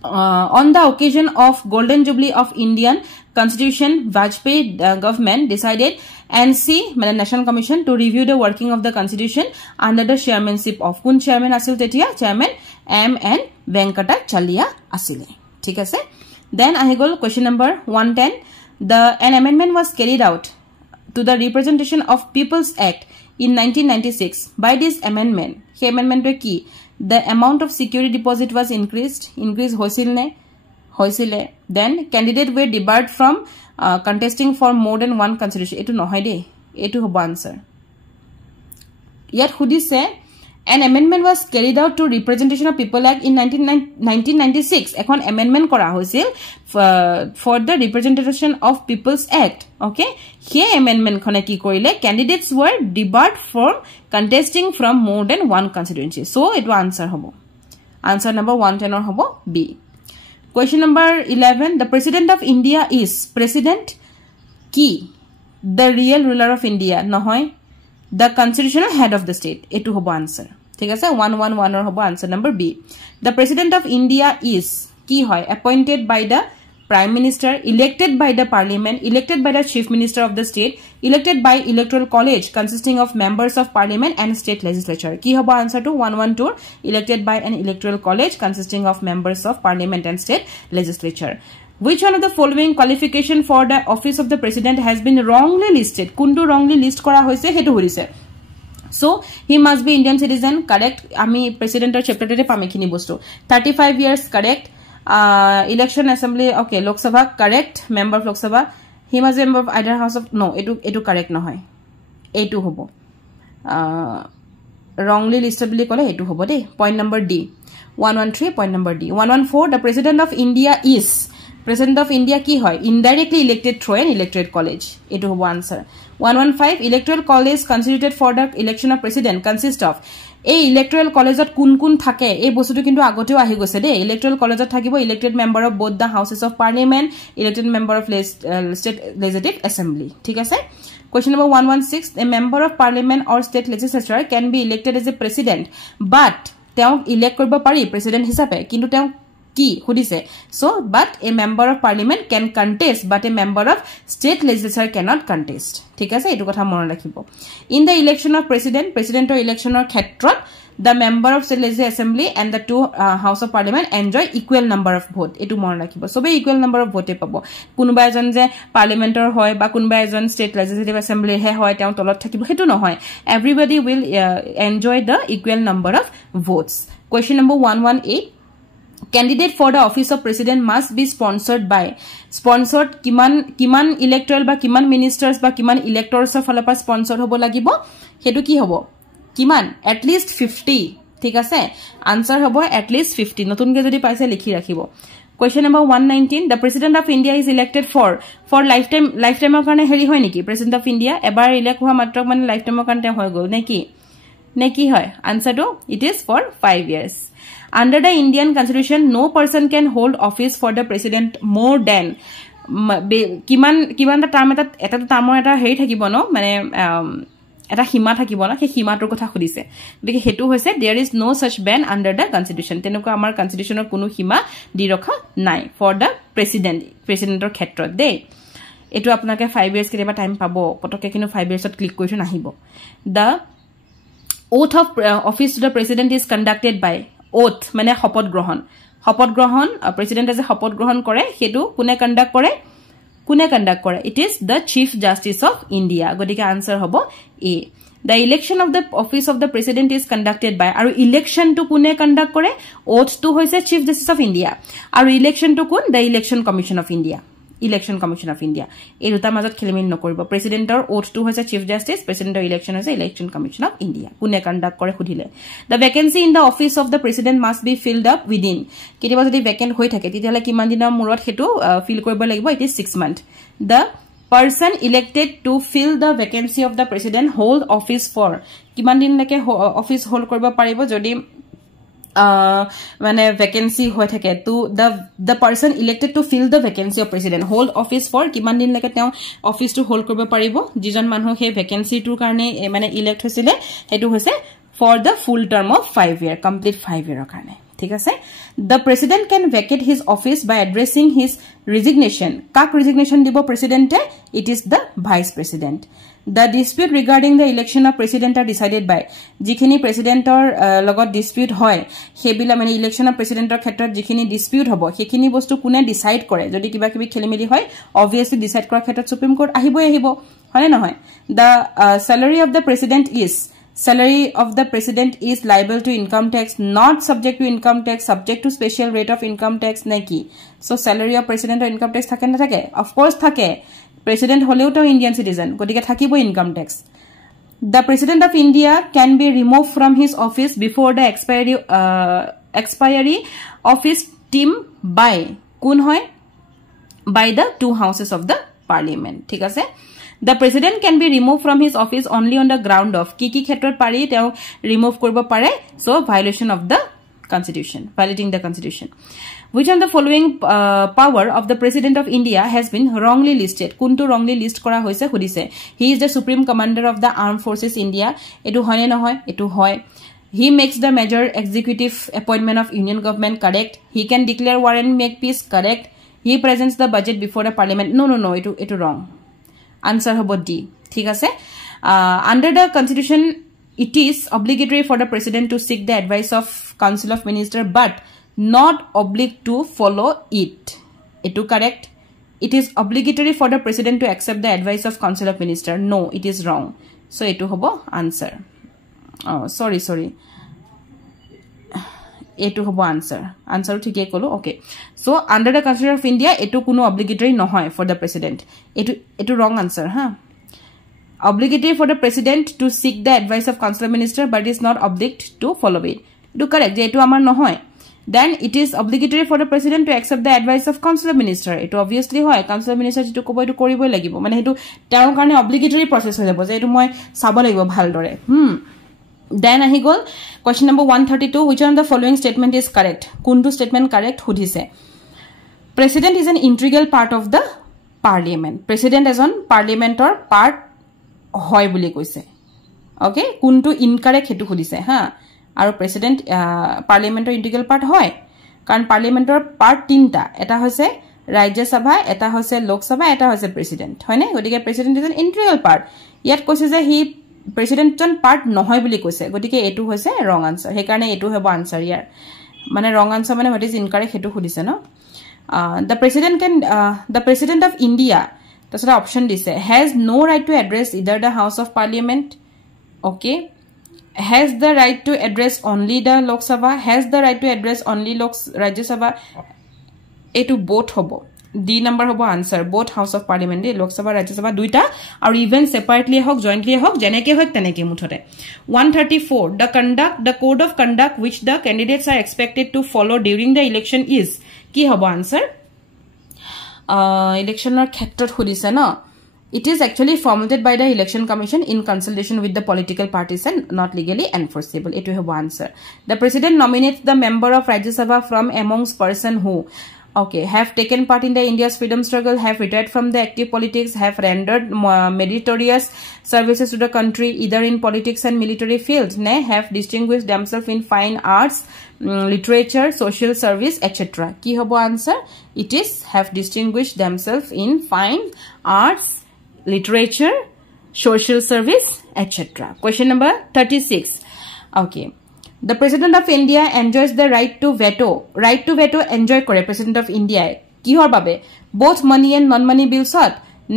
On the occasion of Golden Jubilee of Indian Constitution, Vajpayee government decided NC, National Commission, to review the working of the Constitution under the chairmanship of Kun chairman asil tetia chairman M.N. Venkatachalia asile. Thik ase. Then I go question number 110. An amendment was carried out to the Representation of People's Act in 1996. By this amendment, he amendment to ki the amount of security deposit was increased hoisile. Then candidate were debarred from contesting for more than one constitution. Etu nohoy de. Etu hobo answer. Yet hudi say an amendment was carried out to Representation of People Act in 1996. Ekhon amendment kora hoisil for the Representation of People's Act. Okay, here amendment khone ki korile candidates were debarred from contesting from more than one constituency. So it will answer hobo. Answer number 110 or hobo B. Question number 11. The President of India is President ki the real ruler of India nohoy the constitutional head of the state. Etu hobo answer. Thik ase 111 or hobo answer number B. The President of India is ki hoy appointed by the Prime Minister, elected by the Parliament, elected by the Chief Minister of the state, elected by Electoral College consisting of members of Parliament and state legislature. Ki hobo answer to 112. Elected by an Electoral College consisting of members of Parliament and state legislature. Which one of the following qualification for the office of the President has been wrongly listed? Kuntu wrongly list kora hoise hetu horise. So he must be Indian citizen. Correct. Ami President or chapter te pamekhini bostu. 35 years. Correct. Election assembly. Okay. Lok Sabha. Correct. Member of Lok Sabha. He must be member of either house of. No. Etu correct no hoy. Etu hobo. Wrongly listed bili kole etu hobo de. Point number D. 113. Point number D. 114. The President of India is. President of India ki hoy indirectly elected through an electorate college. Etu hobo answer. 115. Electoral college constituted for the election of president consist of a electoral college at kun thake ei bostutu kintu agoteo ahi goise de electoral college at thakibo elected member of both the houses of parliament, elected member of state legislative assembly. Thik ase. Question number 116. A member of parliament or state legislature can be elected as a president, but teok elect koribo pari president hisabe kintu teok ki hudise. So but a member of parliament can contest, but a member of state legislature cannot contest. Thik ase etu kotha mon rakhibo. In the election of president or election or khetron, the member of state legislative assembly and the two house of parliament enjoy equal number of vote. Etu mon rakhibo. Sobe equal number of vote pabo. Kunuba ejon je parliamentor hoy ba kunuba ejon state legislative assembly he hoy teon tolot thakibo hetu no hoy. Everybody will enjoy the equal number of votes. Question number 118. Candidate for the office of president must be sponsored by. Sponsored kiman electoral ba kiman ministers ba kiman electors of falapa sponsored hobo lagibo hetu ki hobo kiman at least 50. Thik ase. Answer hobo at least 50. Notun ke jodi paise likhi rakhibo. Question number 119. The President of India is elected for lifetime of karone heri hoy niki President of India ebar elect hua matrok mane lifetime of karone hoy gol neki hoy. Answer to it is for 5 years. Under the Indian Constitution, no person can hold office for the president more than kiman the term eta termor eta heri thakibo no mane eta hima thakibo na he hima tor kotha khudise gotike hetu hoise there is no such ban under the constitution tenoko amar constitution or kono hima di rakha nai for the president or khetrot de etu apnake 5 years kireba time pabo potoke kinu 5 years ot click koisun ahibo. The oath of office to the president is conducted by oath mane শপত গ্ৰহণ president as a শপত গ্ৰহণ কৰে হেতু কোনে কন্ডাক্ট কৰে it is the chief justice of India. গটিকে answer hobo A. The election of the office of the president is conducted by aru election to kune conduct kore oath to hoise chief justice of India aru election to kun the election commission of India. Election commission of India এই দুটাৰ মাজত খেলিমেলি নকৰিব প্ৰেসিডেন্টৰ ওথটো হৈছে চিফ জাস্টিস প্ৰেসিডেন্টৰ ইলেকশন হৈছে ইলেকশন কমিশন অফ ইণ্ডিয়া কোনে কণ্ডাক্ট কৰে সুধিলে the vacancy in the office of the president must B filled up within কেতিয়াবা যদি ভেকেন্ট হৈ থাকে তেতিয়াহলে কিমান দিনৰ মূৰত হেতু ফিল কৰিব লাগিব it is 6 months the person elected to fill the vacancy of the president hold office for kiman din leke office hold koribo paribo jodi mane vacancy hoy thake to the person elected to fill the vacancy of president hold office for kiman din leke teo office to hold koribo paribo jijon manhu he vacancy tur karne mane elect hoisile hetu hoise for the full term of 5 year complete 5 year karne ঠিক আছে the president can vacate his office by addressing his resignation কাক resignation দিব প্ৰেসিডেন্টে it is the vice president the dispute regarding the election of president are decided by যিখিনি প্ৰেসিডেন্টৰ লগত dispute হয় হেবিলা মানে election of president ৰ ক্ষেত্ৰত যিখিনি dispute হ'ব হেখিনি বস্তু কোনে ডিসাইড কৰে যদি কিবা কিবি খেলিমেলি হয় obviously ডিসাইড কৰাৰ ক্ষেত্ৰত সুপ্ৰিম কোৰ্ট আহিবই হয় না নহয় the salary of the president is Salary of the president is liable to income tax, not subject to income tax, subject to special rate of income tax neki. So salary of president or income tax thake na thake? Of course thake. President holeu to Indian citizen. Gotike thakibo income tax. The president of India can be removed from his office before the expiry of his term by kun hoy? By the two houses of the parliament. Thik ase? The president can be removed from his office only on the ground of kiki khetrot pari teo remove koribo pare so violation of the constitution violating the constitution which of the following power of the president of India has been wrongly listed kuntu wrongly list kora hoise hudise he is the supreme commander of the armed forces India etu hoy na hoy etu hoy he makes the major executive appointment of union government correct he can declare war and make peace correct he presents the budget before the parliament no etu wrong answer hobo D ঠিক আছে under the constitution it is obligatory for the president to seek the advice of council of minister but not obliged to follow it etu correct it is obligatory for the president to accept the advice of council of minister no it is wrong so etu hobo answer sorry etu hobo answer thike kolo okay so under the constitution of India etu kuno obligatory nohoy for the president etu wrong answer obligatory for the president to seek the advice of council of minister but is not obliged to follow it etu correct je etu amar nohoy then it is obligatory for the president to accept the advice of council of minister etu obviously hoy council of minister jitu kobo etu koriboi lagibo mane etu taor karone obligatory process hoy jabo je etu moi sabo lagibo bhal dore Then ahi gol question number 132 which one of the following statement is correct kuntu statement correct hudise president is an integral part of the parliament president is on parliament or part hoy boli koise okay kuntu incorrect hetu hudise aru president parliament or integral part hoy karon parliament or part tinta eta hoise Rajya Sabha eta hoise Lok Sabha eta hoise president hoy ne gotike president is an integral part yet koise je he president jon part nohoy boli koise gotike etu hoise wrong answer he karone etu hebo answer yar mane wrong answer mane what is incorrect hetu hudise no the president of India that's the option dise has no right to address either the house of parliament okay has the right to address only the Lok Sabha has the right to address only Rajya Sabha etu both hobo D number hobo answer both house of parliament Lok Sabha Rajya Sabha duita or even separately hok jointly hok jeneke hok teneke muthote 134 the code of conduct which the candidates are expected to follow during the election is ki hobo answer election or khetrot hudise no it is actually formulated by the election commission in consultation with the political parties and not legally enforceable etu hobo answer the president nominates the member of Rajya Sabha from amongst person who okay have taken part in the India's freedom struggle have retired from the active politics have rendered meritorious services to the country either in politics and military fields have distinguished themselves in fine arts literature social service etc ki hobo answer it is have distinguished themselves in fine arts literature social service etc question number 36 okay The president of India enjoys the right to veto enjoy kore president of India kihor babe both money and non money bills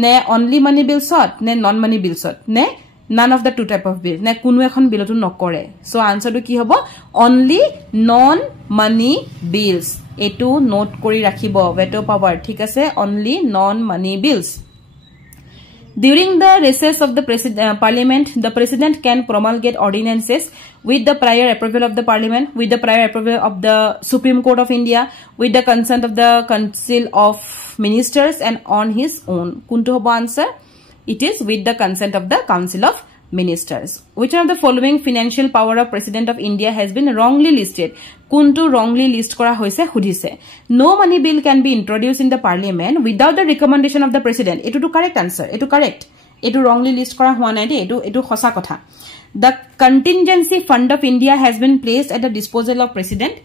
ne only money bills ne non money bills ne none of the two type of bills na kunu ekhon bilotu nokore so answer to ki hobo only non money bills etu note kori rakhibo veto power thik ase only non money bills. During the recess of the parliament, the president can promulgate ordinances with the prior approval of the parliament, with the prior approval of the Supreme Court of India, with the consent of the Council of Ministers and on his own. Kuntu hobo answer? It is with the consent of the Council of Ministers. Which one of the following financial power of President of India has been wrongly listed? Kuntu wrongly list kora hoise hudise. No money bill can be introduced in the parliament without the recommendation of the president. Etu to correct answer. Etu correct. Etu wrongly list kora hua nai de. Etu hosa kotha. The contingency fund of India has been placed at the disposal of president.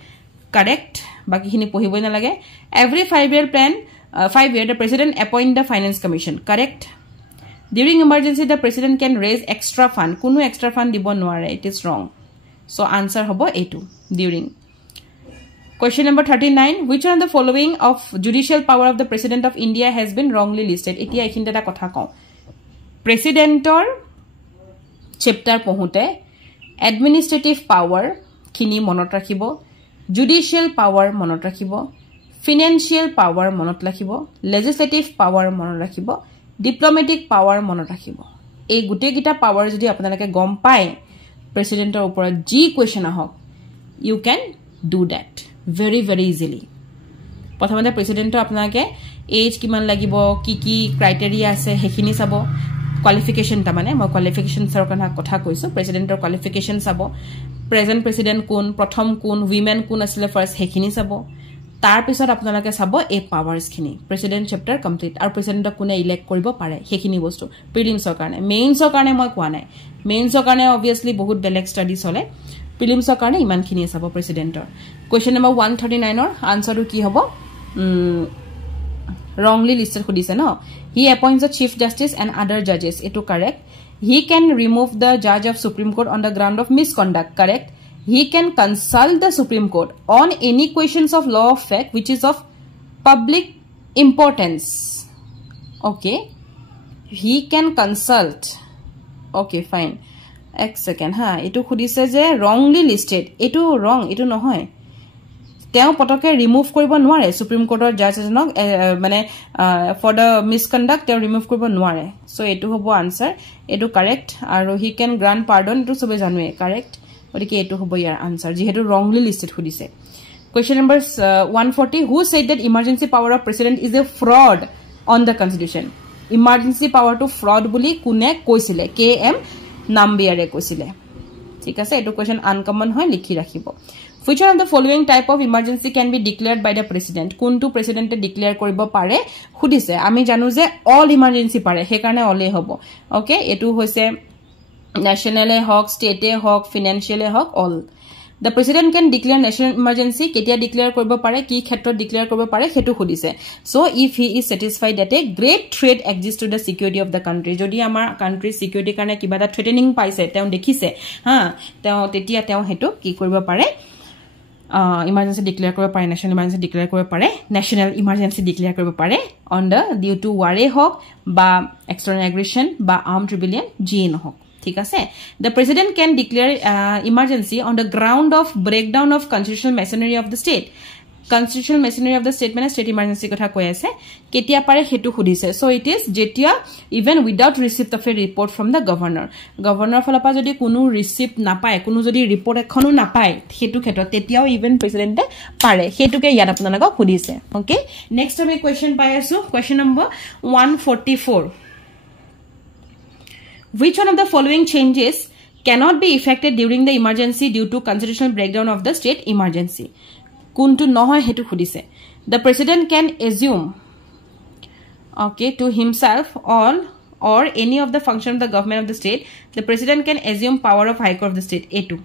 Correct. Baki hini pohiboi na lage. Every 5-year plan, 5 year, the president appoint the finance commission. Correct. During emergency, the president can raise extra fund. Kunu extra fund dibo noare. It is wrong. So answer hobo A2. During. Question number 39. Which one of the following of judicial power of the President of India has been wrongly listed? Etia ekhinte ta kotha kau. Presidentor chapter pohute administrative power khini monot rakhibo, judicial power monot rakhibo, financial power monot rakhibo, legislative power monot rakhibo, diplomatic power monot rakhibo. Ei gute gita power jodi apnalake gom pai presidentor upor ji question ahok, you can do that very easily. Prothamate presidentor apnake age kiman lagibo, ki criteria ase hekhini sabo, qualification ta mane moi qualification sar kana kotha koisu, presidentor qualification sabo, present president kun, prothom kun, women kun asile first hekhini sabo. Tar pisot apnalake sabo a powers khini. President chapter complete. Ar president kune elect koribo pare hekhini bostu prelims or karne, mains or karne moi kwa nai. Mains or karne obviously bahut belek studies hole. Prelims or karne iman khini sabo presidentor. Question number 139 or answer to ki hobo? Wrongly listed khudise no. He appoints the chief justice and other judges. Etu correct. He can remove the judge of Supreme Court on the ground of misconduct. Correct. He can consult the Supreme Court on any questions of law of fact which is of public importance. Okay. He can consult. Okay, fine. X second. Ha. Etu khudise je wrongly listed. Etu wrong. Etu no hoy. Teo potoke remove koribo nware Supreme Court or judge janok mane for the misconduct teo remove koribo nware. So etu hobo answer. Etu correct. Aro he can grant pardon. Etu sobe janue. Correct. Odike etu hobo yar answer. Jehetu wrongly listed khudise. Question number 140. Who said that emergency power of president is a fraud on the constitution? Emergency power to fraud buli kune koisile. KM Nambiare koisile. Thik ase etu question uncommon hoy likhi rakhibo. Which one of the following type of emergency can be declared by the president? Kuntu president declare koribo pare khudise. Ami janu je all emergency pare he karone all hobo. Okay, etu hoise national hawk, state hawk, financial hawk, all. The president can declare national emergency. Ketia declare koribo pare, ki khetrot declare koribo pare, hetu khudise. So if he is satisfied that a great threat exists to the security of the country, jodi amar country security karone kiba da threatening paise, teon dekhise, ha, teon tetia teon hetu ki koribo pare, emergency declare koribo pare, national emergency declare koribo pare, national emergency declare koribo pare on the due to war hawk ba external aggression ba armed rebellion jin hawk. The president can declare emergency on the ground of breakdown of constitutional machinery of the state. Constitutional machinery of the state mane state emergency kotha koi ase. Ketia pare hetu khudise. So it is jetia even without receipt of a report from the governor. Governor falapa jodi kunu receipt napai, kunu jodi report ekhonu napai, hetu kheto tetiao even president pare. Hetu ke yad apnalaka khudise. Okay. Next ame question pai asu. Question number 144. Which one of the following changes cannot be effected during the emergency due to constitutional breakdown of the state emergency? Kuntu nohoy hetu khudise. The president can assume, okay, to himself all or any of the function of the government of the state. The president can assume power of high court of the state. Etu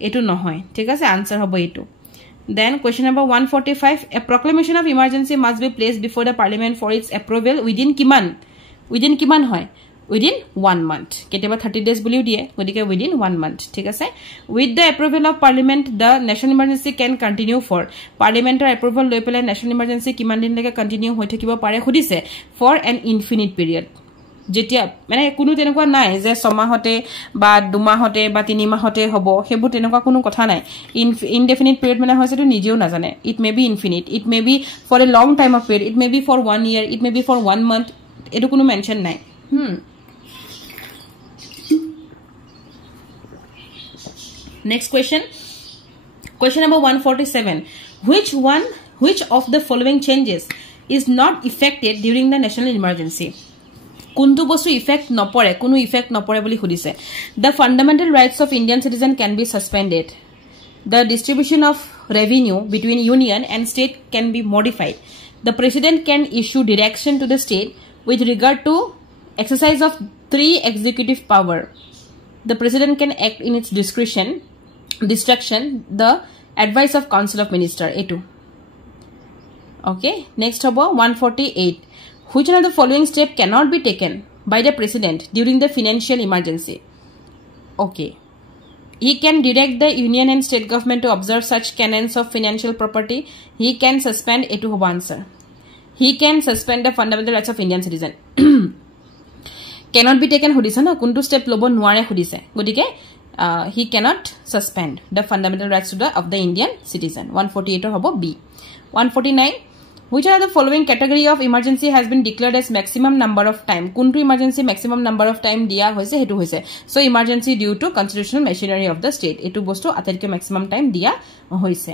nohoy. Thik ase answer hobo etu. Then question number 145. A proclamation of emergency must be placed before the parliament for its approval within kiman. Within kiman hoy. Within 1 month. Keteba 30 days buliu die. Godike within 1 month. Thik ase. With the approval of parliament, the national emergency can continue for. Parliamentary approval loi pele national emergency kiman din leke continue hoi thakibo pare khudise for an infinite period. যেতিয়া মানে কোনো তেনেকুৱা নাই যে 6 মাহতে বা 2 মাহতে বা 3 মাহতে হ'ব হেবু তেনেকুৱা কোনো কথা নাই indefinite period মানে হৈছে তো নিজেও না জানে it may be infinite it may be for a long time of period it may be for 1 year it may be for 1 month এটো কোনো মেনশন নাই next question number 147 which of the following changes is not effected during the national emergency kuntu bostu effect nopore kunu effect nopore boli khudise the fundamental rights of Indian citizen can be suspended the distribution of revenue between union and state can be modified the president can issue direction to the state with regard to exercise of 3 executive power the president can act in its discretion the advice of council of minister a2 okay next hobo 148 which one of the following step cannot be taken by the president during the financial emergency okay he can direct the union and state government to observe such canons of financial property he can suspend a2 hobo answer he can suspend the fundamental rights of Indian citizen cannot be taken hodise na kuntu step lobo nuare hodise godike he cannot suspend the fundamental rights of the Indian citizen 148 hobo b 149 which are the following category of emergency has been declared as maximum number of time kuntu emergency maximum number of time dia hoise hetu hoise so emergency due to constitutional machinery of the state etu bostu atarke maximum time dia hoise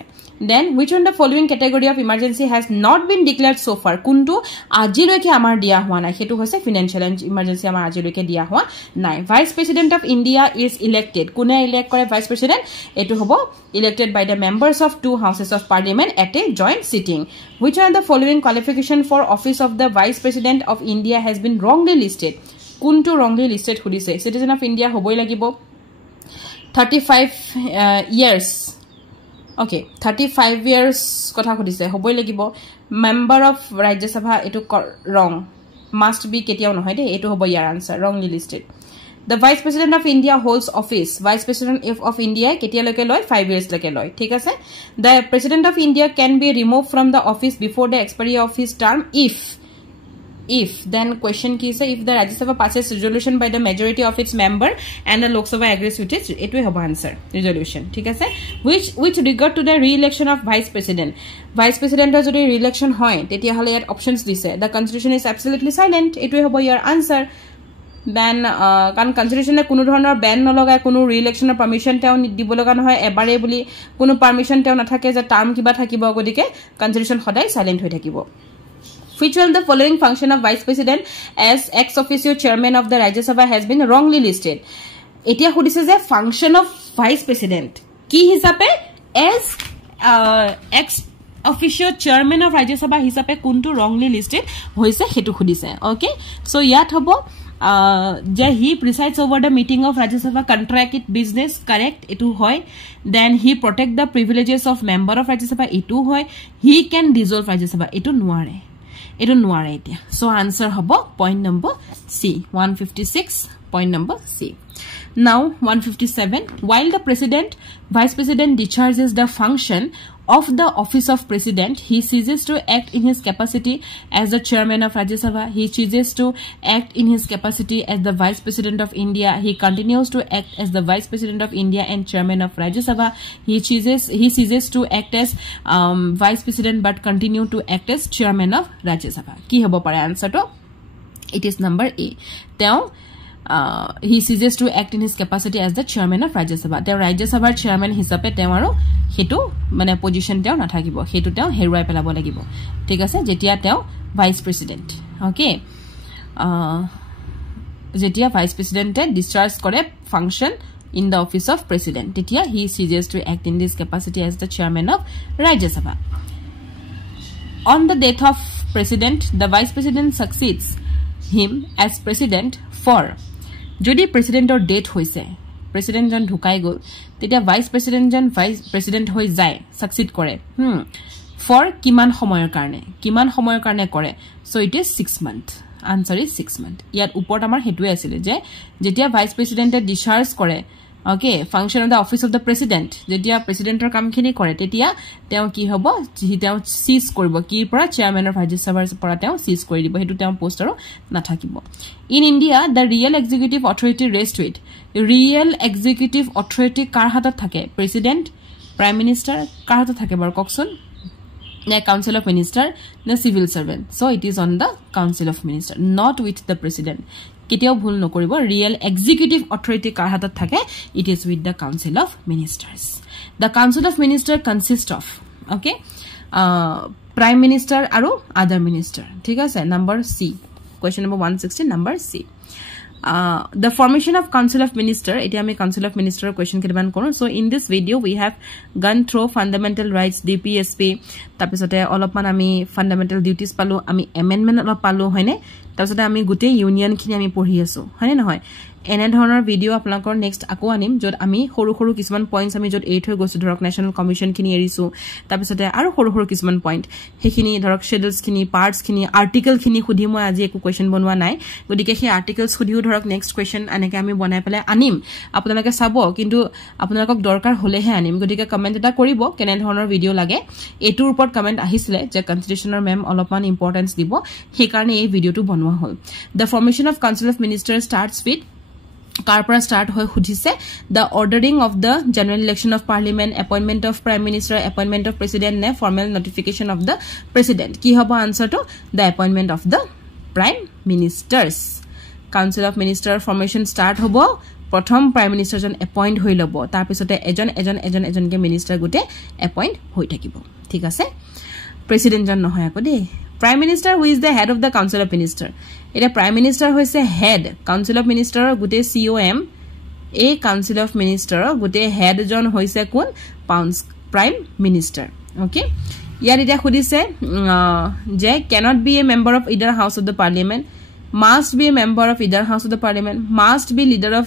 then which one the following category of emergency has not been declared so far kuntu ajiloke amar dia hua nai hetu hoise financial emergency amar ajiloke dia hua nai vice president of India is elected kune elect kore vice president etu hobo elected by the members of 2 houses of parliament at a joint sitting which are the following qualification for office of the vice president of India has been wrongly listed kuntu wrongly listed hodise citizen of India hoboi lagibo 35 years okay 35 years kotha hodise hoboi lagibo member of Rajya Sabha etu wrong must be ketiao nohoy de etu hobo your answer wrongly listed the vice president of India holds office vice president of India ketia loke loy 5 years loke loy thik ase the president of India can be removed from the office before the expiry of his term if then question ki is if the Rajya Sabha passes resolution by the majority of its member and the Lok Sabha agrees with it etu hobo answer resolution thik ase which regard to the re-election of vice president or jodi re-election hoy tetia hole yat options dise the constitution is absolutely silent etu hobo your answer then kan constitution কোনো ধৰণৰ ban নলগায় কোনো re-election permission তেও দিব লগা নহয় এবাৰে বুলি কোনো permission তেও নাথাকে যে টার্ম কিবা থাকিব গদিকে constitution সদায় silent হৈ থাকিব which one the following function of vice president as ex officio chairman of the Rajya Sabha has been wrongly listed etia hodise je function of vice president ki hisabe as ex officio chairman of Rajya Sabha hisabe kuntu wrongly listed hoise hetu hodise okay so yat hobo he presides over the meeting of Rajya Sabha contract it business correct etu hoy then he protect the privileges of member of Rajya Sabha etu hoy he can dissolve Rajya Sabha etu nuare etia so answer hobo point number C 156 point number C now 157 while the vice president discharges the function of the office of president he ceases to act in his capacity as the chairman of Rajya Sabha he chooses to act in his capacity as the vice president of India he continues to act as the vice president of India and chairman of Rajya Sabha he ceases to act as vice president but continue to act as chairman of Rajya Sabha ki hobo pare answer to it is number A teo he ceases to act in his capacity as the chairman of Rajya Sabha teo Rajya Sabha chairman hisabe teo aru hetu mane position teo na thakibo hetu teo heruai pelabo lagibo thik ase jetia teo vice president okay jetia vice president discharge kore function in the office of president tetia he ceases to act in this capacity as the chairman of Rajya Sabha on the death of president the vice president succeeds him as president for jodi president or death hoise president jon dhukai gol tetia vice president hoi jay succeed kore for kiman samoyor karone kore so it is 6 month answer is 6 month yat upor amar hetue asile je jetia vice president discharge kore Okay, function of the office of the president. Jetia president or kamkhini kore tetia teo ki hobo teo seize koribo ki pora chairman of Rajya Sabha pora teo seize kori dibo hetu teo post aro nathakibo. In India, the real executive authority rests with real executive authority kar hatat thake? President, prime minister kar hatat thake bar kokson? The council of minister, the civil servant. So it is on the council of minister, not with the president. Keteo bhul nokoribo, real executive authority kar hatat thake? It is with the council of ministers. The council of minister consists of, okay, prime minister aru other minister. Thik ase, number C. Question number 160, number C. The formation of council of minister, eti ami council of minister question kiriban kono. So in this video we have gone through fundamental rights, DPSP, tapisote olopman ami fundamental duties palu, ami amendment olop palu hoine, tapisote ami gute union khini ami porhi asu hoine nohoy. এনে ধৰণৰ ভিডিও আপোনালোকৰ নেক্সট আকো আনিম যত আমি সৰু সৰু কিছুমান পইণ্টস আমি যত এইট হৈ গৈছো ধৰক নেশনাল কমিশন খিনি এৰিছো তাৰপিছতে আৰু সৰু সৰু কিছুমান পইণ্ট হেখিনি ধৰক শেডুলস খিনি পাৰ্টস খিনি আৰ্টিকেল খিনি খুদি মই আজি একো কোৱেশ্চন বনোৱা নাই গতিকে সেই আৰ্টিকেলস খুদিও ধৰক নেক্সট কোৱেশ্চন আনেকে আমি বনাই পেলাই আনিম আপোনালোকে চাব কিন্তু আপোনালোকক দৰকাৰ হলেহে আনিম গতিকে কমেন্ট এটা কৰিব কেনে ধৰণৰ ভিডিও লাগে এটোৰ ওপৰত কমেন্ট আহিছিলে যে কনস্টিটিউশনৰ মেম অলপমান ইম্পৰ্টেন্স দিব সেই কাৰণে এই ভিডিওটো বনোৱা হল the formation of council of minister starts with Karpara start hoy khudise the ordering of the general election of parliament, appointment of prime minister, appointment of president ne formal notification of the president. Ki hobo answer to the appointment of the prime ministers. Council of minister formation start hobo prothom prime minister jon appoint hoi lobo tar pisote ejon ke minister gute appoint hoi thakibo thik ase president jon nohoy ako de prime minister who is the head of the council of minister এটা prime minister hoise head council of minister gute COM a council of minister gute head jon hoise kun prime minister okay yar eta khudise je cannot be a member of either house of the parliament must be a member of either house of the parliament must be leader of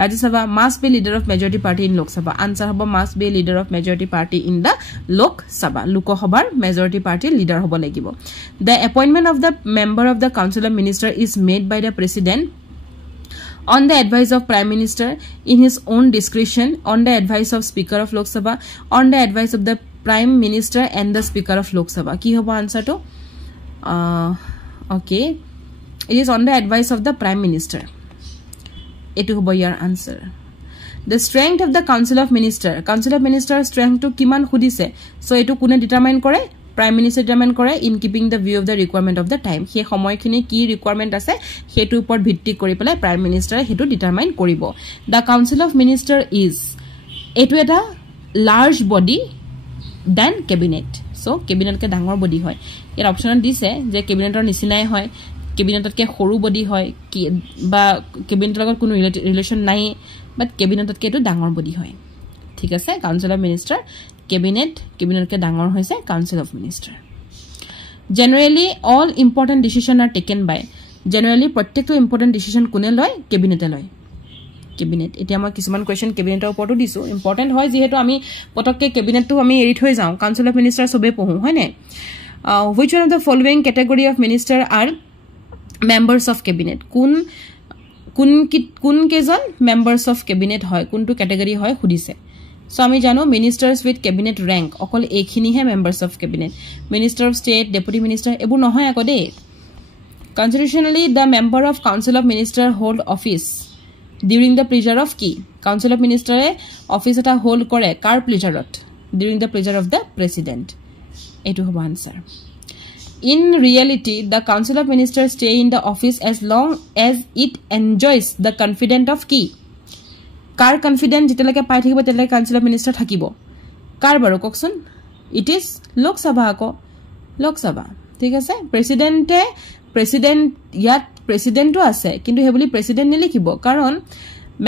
Rajya Sabha must be leader of majority party in Lok Sabha answer hobo must be a leader of majority party in the Lok Sabha Lok Sabhar majority party leader hobo lagibo the appointment of the member of the council of minister is made by the president on the advice of prime minister in his own discretion on the advice of speaker of Lok Sabha on the advice of the prime minister and the speaker of Lok Sabha ki hobo answer to okay it is on the advice of the prime minister etu hobo your answer the strength of the council of minister strength to kiman khudise so etu kune determine kore prime minister determine kore in keeping the view of the requirement of the time he samoy khini ki requirement ase hetu upor bhitti kori pele prime minister hetu determine koribo the council of minister is etu eta large body than cabinet so cabinet ke dangor body hoy er option dise je cabinet or nisinai hoy cabinet ke horu body hoy ki ba cabinet logot kono relation nai but cabinet ke to dangor body hoy thik ase council of minister cabinet ke dangor hoise council of minister generally all important decision are taken by generally protecto important decision kune loy cabinet loy cabinet eta amar kisuman question cabinet er upor disu important hoy jehetu ami potokke cabinet to ami eri thoi jaw council of minister sobe pohu hoy ne which one of the following category of minister are members of cabinet kun kejon members of cabinet hoy kuntu category hoy khudise so ami jano ministers with cabinet rank okol ekhini he members of cabinet minister of state deputy minister ebu nohoy akode constitutionally the member of council of minister hold office during the pleasure of ki council of minister office eta hold kore kar pleasure during the pleasure of the president etu hobo answer in reality the council of ministers stay in the office as long as it enjoys the confidence of ki car confidence jitelake pai thakibo telake council of minister thakibo car baro kokson it is Lok Sabha ko Lok Sabha thik ase president yat president to ase kintu hebuli president nelikhibo karon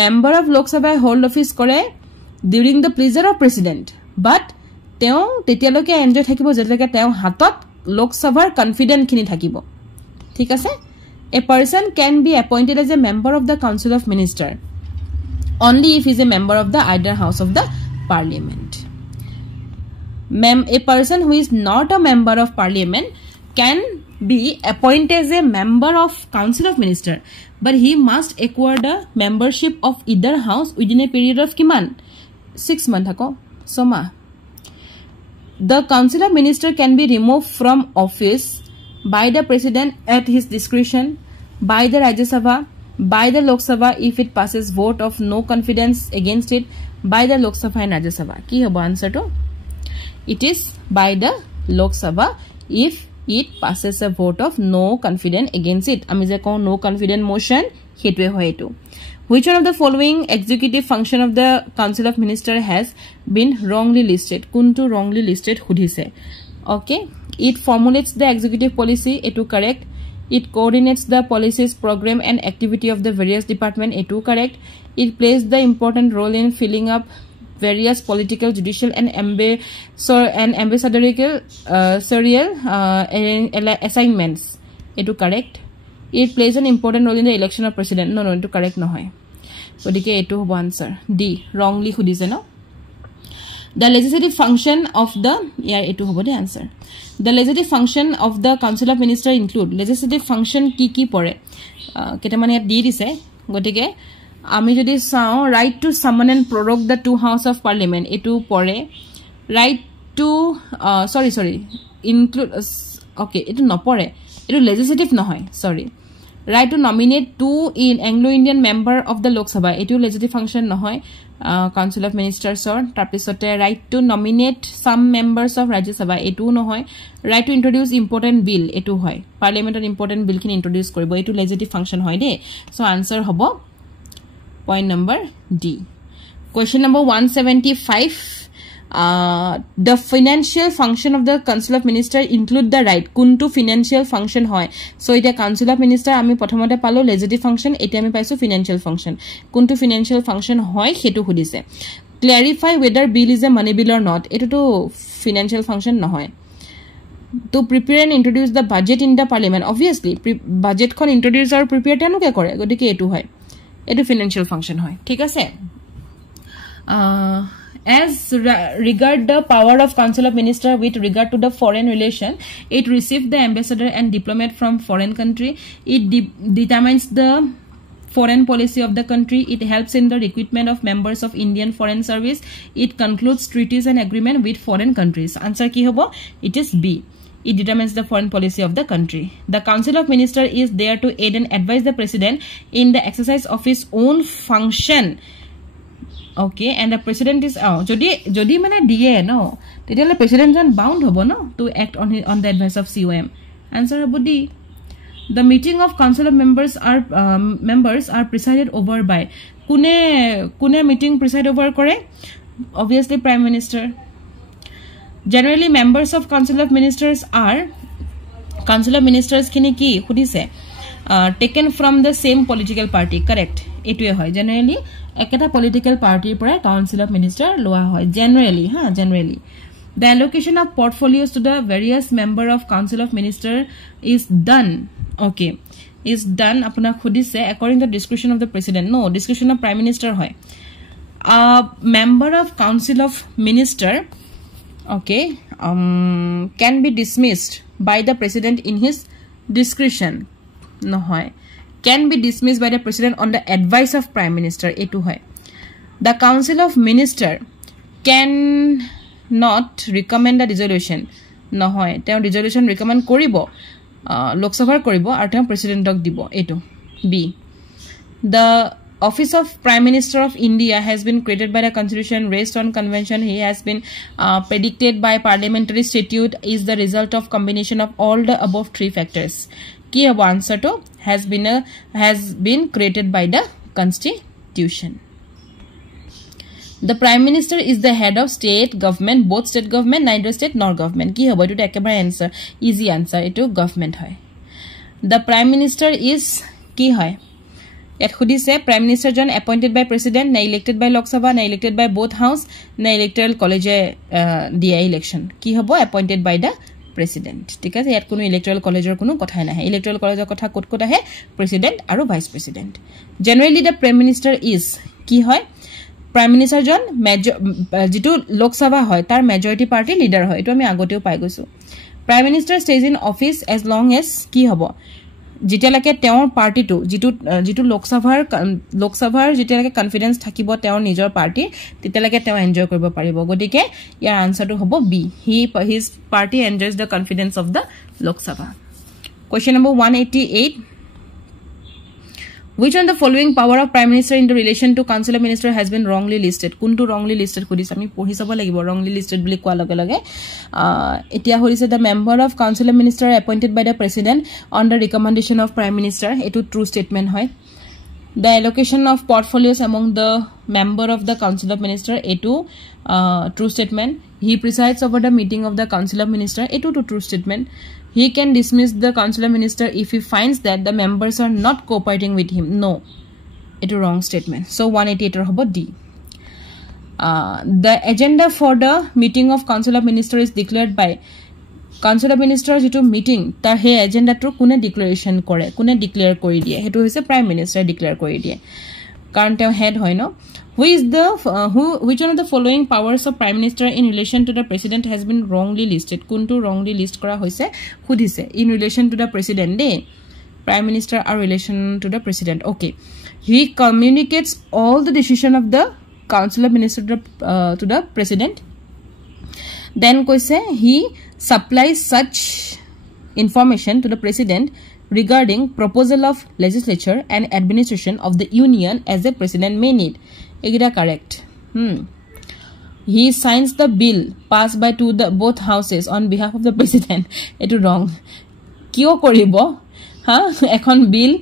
member of Lok Sabha hold office kore during the pleasure of president but teo tetialoke enjoy thakibo jetelake teo hatot Lok Sabhar confident khini thakibo thik ase a person can be appointed as a member of the council of minister only if he is a member of the either house of the parliament a person who is not a member of parliament can be appointed as a member of Council of Minister, but he must acquire the membership of either house within a period of kiman 6 months ago. Soma. The Council of Minister can be removed from office by the President at his discretion, by the Rajya Sabha, by the Lok Sabha if it passes vote of no confidence against it, by the Lok Sabha and Rajya Sabha. Ki hobo answer to? It is by the Lok Sabha if it passes a vote of no confidence against it. Ami je ko no confidence motion hetwe hoy etu. Which one of the following executive function of the Council of Minister has been wrongly listed? Kuntu wrongly listed hudise. Okay. It formulates the executive policy. Etu correct. It coordinates the policies, program and activity of the various department. Etu correct. It plays the important role in filling up various political, judicial and ambassadorial assignments. Etu correct. It plays an important role in the election of president. No, etu correct no hoy. Kodike etu hobo answer. D. Wrongly hudise no. The legislative function of the etu hobo the answer. The legislative function of the Council of Minister include legislative function ki pore. Keta mane di dise. Gotike ami jodi sao right to summon and prorogue the two house of parliament etu pore. Right to include okay etu no pore. Etu legislative no hoy. Sorry. Right to nominate two Anglo-Indian member of the Lok Sabha. Etu legislative function no hoy. Council of Ministers or tapisote right to nominate some members of Rajya Sabha. Etu no hoy. Right to introduce important bill. Etu hoy. Parliament and important bill can introduce koribo. Etu legislative function hoy de. So answer hobo point number D. Question number 175. The financial function of the Council of Minister include the right. Kuntu financial function hoy. So ita Council of Minister ami prothomote palo legislative function. Eti ami paisu financial function. Kuntu financial function hoy hetu hudise. Clarify whether bill is a money bill or not. Etu to financial function no hoy. To prepare and introduce the budget in the parliament. Obviously budget kon introduce or prepare tenu ke kore. Gotike etu hoy. Etu financial function hoy. Thik ase? As regard the power of Council of Minister with regard to the foreign relation, it received the ambassador and diplomat from foreign country. It determines the foreign policy of the country. It helps in the recruitment of members of Indian Foreign Service. It concludes treaties and agreement with foreign countries. Answer ki hobo? It is B. It determines the foreign policy of the country. The Council of Minister is there to aid and advise the President in the exercise of his own function. Okay, and the President is jodi mane die no tetiale President jon bound hobo no to act on the advice of COM. Answer hobo D. The meeting of Council of members are presided over by kune meeting preside over kore? Obviously Prime Minister. Generally members of Council of Ministers kini ki hudise taken from the same political party. Correct. Etue hoy generally eketa political party pora Council of Minister loa hoy generally generally. The allocation of portfolios to the various member of Council of Minister is done. Okay, is done apuna khudise according to the discretion of the President. No, discretion of Prime Minister hoy. A member of Council of Minister okay can be dismissed by the President in his discretion. No hoy. Can be dismissed by the President on the advice of Prime Minister. Etu hoy. The Council of Minister can not recommend the resolution. No hoy. Teo resolution recommend koribo. Lok Sabha koribo ar teo President dok dibo. Etu. B. The Office of Prime Minister of India has been created by the Constitution raised on convention. He has been predicted by parliamentary statute is the result of combination of all the above three factors. Ki hobo answer to has been created by the Constitution. The Prime Minister is the head of state government, both state government, neither state nor government. Ki hobo etu ekebare answer, easy answer. Etu government hoy. The Prime Minister is ki hoy? Yet khudise Prime Minister jon appointed by President, na elected by Lok Sabha, na elected by both house, na electoral college dia election. Ki hobo? Appointed by the President. ঠিক আছে ইয়াত কোনো ইলেক্ট্ৰাল কলেজৰ কোনো কথাই নাই ইলেক্ট্ৰাল কলেজৰ কথা কত আহে প্ৰেসিডেন্ট আৰু vice president generally the prime minister is কি হয় প্ৰাইম মিনিষ্টাৰ জন যেটো লোকসভা হয় তাৰ মেজৰিটি পাৰ্টি লিডাৰ হয় এটো আমি আগতেও পাই গৈছো Prime Minister stays in office as long as কি হ'ব যেতিয়ালৈকে তেওঁৰ পাৰ্টিটো যেটো লোকসভাৰ যেতিয়ালৈকে কনফিডেন্স থাকিব তেওঁৰ নিজৰ পাৰ্টি তেতিয়ালৈকে তেওঁ এনজয় কৰিব পাৰিব গতিকে ইয়াৰ আনসাৰটো হ'ব B his party enjoys the confidence of the Lok Sabha. Question number 188. Which one the following power of Prime Minister in the relation to Council of Minister has been wrongly listed? Kuntu wrongly listed kudis ami pohi saba lagibo wrongly listed boli kwa lage lage etia horise the member of Council of Minister appointed by the President on the recommendation of Prime Minister etu true statement hoy. The allocation of portfolios among the member of the Council of Minister etu true statement. He presides over the meeting of the Council of Minister etu to true statement. He can dismiss the Council of Minister if he finds that the members are not cooperating with him. No, it's a wrong statement. So 188 hobo D. The agenda for the meeting of Council of Minister is declared by Council of Minister jitu meeting tar he agenda to kune declaration kore kune declare kori die hetu hoise Prime Minister declare kori die karon te head hoy no. Which one of the following powers of Prime Minister in relation to the President has been wrongly listed? Kuntu wrongly list kora hoise khudise in relation to the President de Prime Minister are relation to the President. Okay, he communicates all the decision of the Council of Minister to the President. Then koise he supplies such information to the President regarding proposal of legislature and administration of the union as the President may need. Egida correct. He signs the bill passed by both houses on behalf of the President. Etu wrong. Kio koribo? Ha? Ekhon bill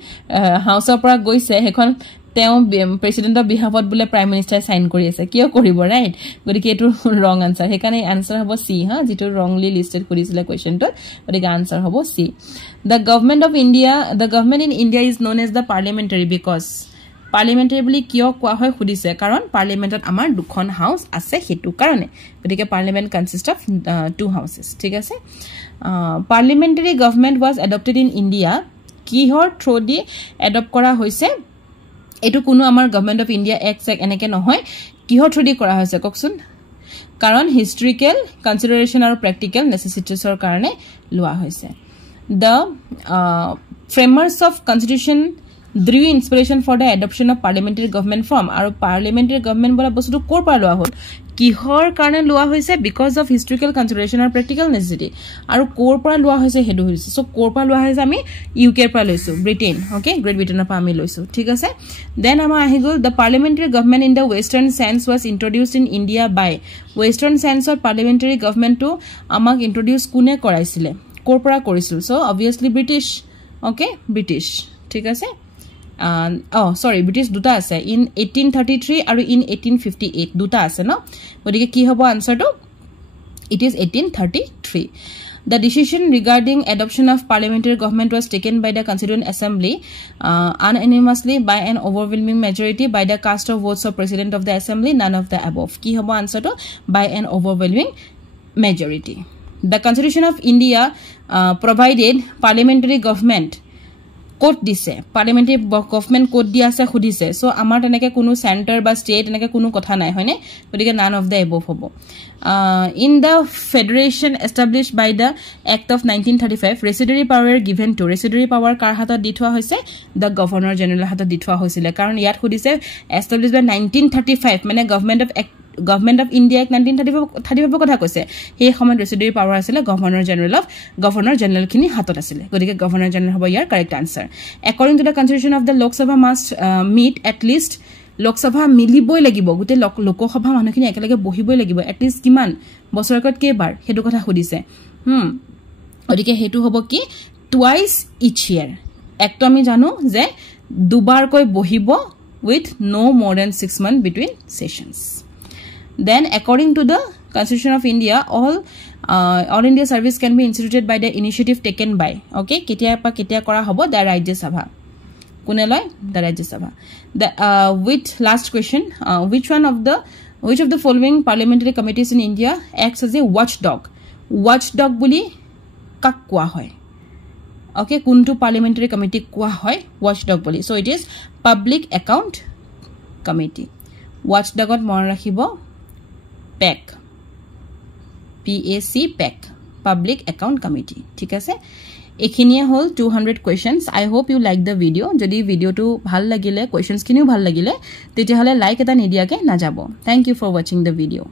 house opera goise ekhon teo President of behalf of bole Prime Minister sign kori ase. Kio koribo, right? Gotike etu wrong answer. Hekane answer hobo C. Ha? Jitu wrongly listed korisile question to. Gotike answer hobo C. The government in India is known as the parliamentary because parliamentary boli kiyo kwa hoy khudise karon parliamentot amar dukhon house ase hetu karone gotike parliament consists of two houses thik ase parliamentary government was adopted in India kihor through di adopt kora hoise etu kuno amar government of India act eneke nohoy kihor through di kora hoise koksun karon historical consideration or practical necessities or karone lua hoise the framers of constitution drew inspiration for the adoption of parliamentary government form aru parliamentary government bola bostu kor pa loa hol kihor karone loa hoise because of historical consideration or practical necessity aru kor pa loa hoise hedu hoise so kor pa loa hoise ami UK pa loisu Britain okay Great Britain pa ami loisu thik ase then ama ahi gol the parliamentary government in the western sense was introduced in India by western sense of parliamentary government to amak introduce kune koraisile kor pa korisul so obviously British okay British thik ase British duta ase in 1833 aru in 1858 duta ase no godike ki hobo answer to it is 1833 the decision regarding adoption of parliamentary government was taken by the constituent assembly unanimously by an overwhelming majority by the cast of votes of president of the assembly none of the above ki hobo answer to by an overwhelming majority the constitution of India provided parliamentary government code dise parliamentary government code dia ase khudise so amar teneke kunu center ba state eneke kunu kotha nai hoine godike none of the above hobo in the federation established by the act of 1935 residuary power given to residuary power kar hatot dithwa hoise the governor general hatot dithwa hoisile karon yat khudise established by 1935 mane government of India 1935 কথা কৈছে হে সময় residuary power আছিল governor general khini hatot asile godike governor general hobo yar correct answer according to the constitution of the Lok Sabha must meet at least Lok Sabha miliboi lagibo gute Lok Sabha manukhini ekelage bohiboi lagibo at least kiman bosorakot ke bar hetu কথা খুদিছে godike hetu hobo ki twice each year ekto ami janu je dubar koi bohibo with no more than 6 months between sessions. Then according to the Constitution of India all India service can be instituted by the initiative taken by okay ketia kora hobo the Rajya Sabha kune loy the Rajya Sabha the with last question which of the following parliamentary committees in India acts as a watchdog boli kak kwa hoy okay kuntu parliamentary committee kwa hoy watchdog boli so it is Public Account Committee watchdogot mon rakhibo PAC PAC public account committee ঠিক আছে এখিনিয়ে হল 200 questions I hope you like the video যদি ভিডিওটো ভাল লাগিলে কোয়েশ্চনস কিনিও ভাল লাগিলে তেতিয়াহলে লাইক এটা নিদিয়াকে না যাব thank you for watching the video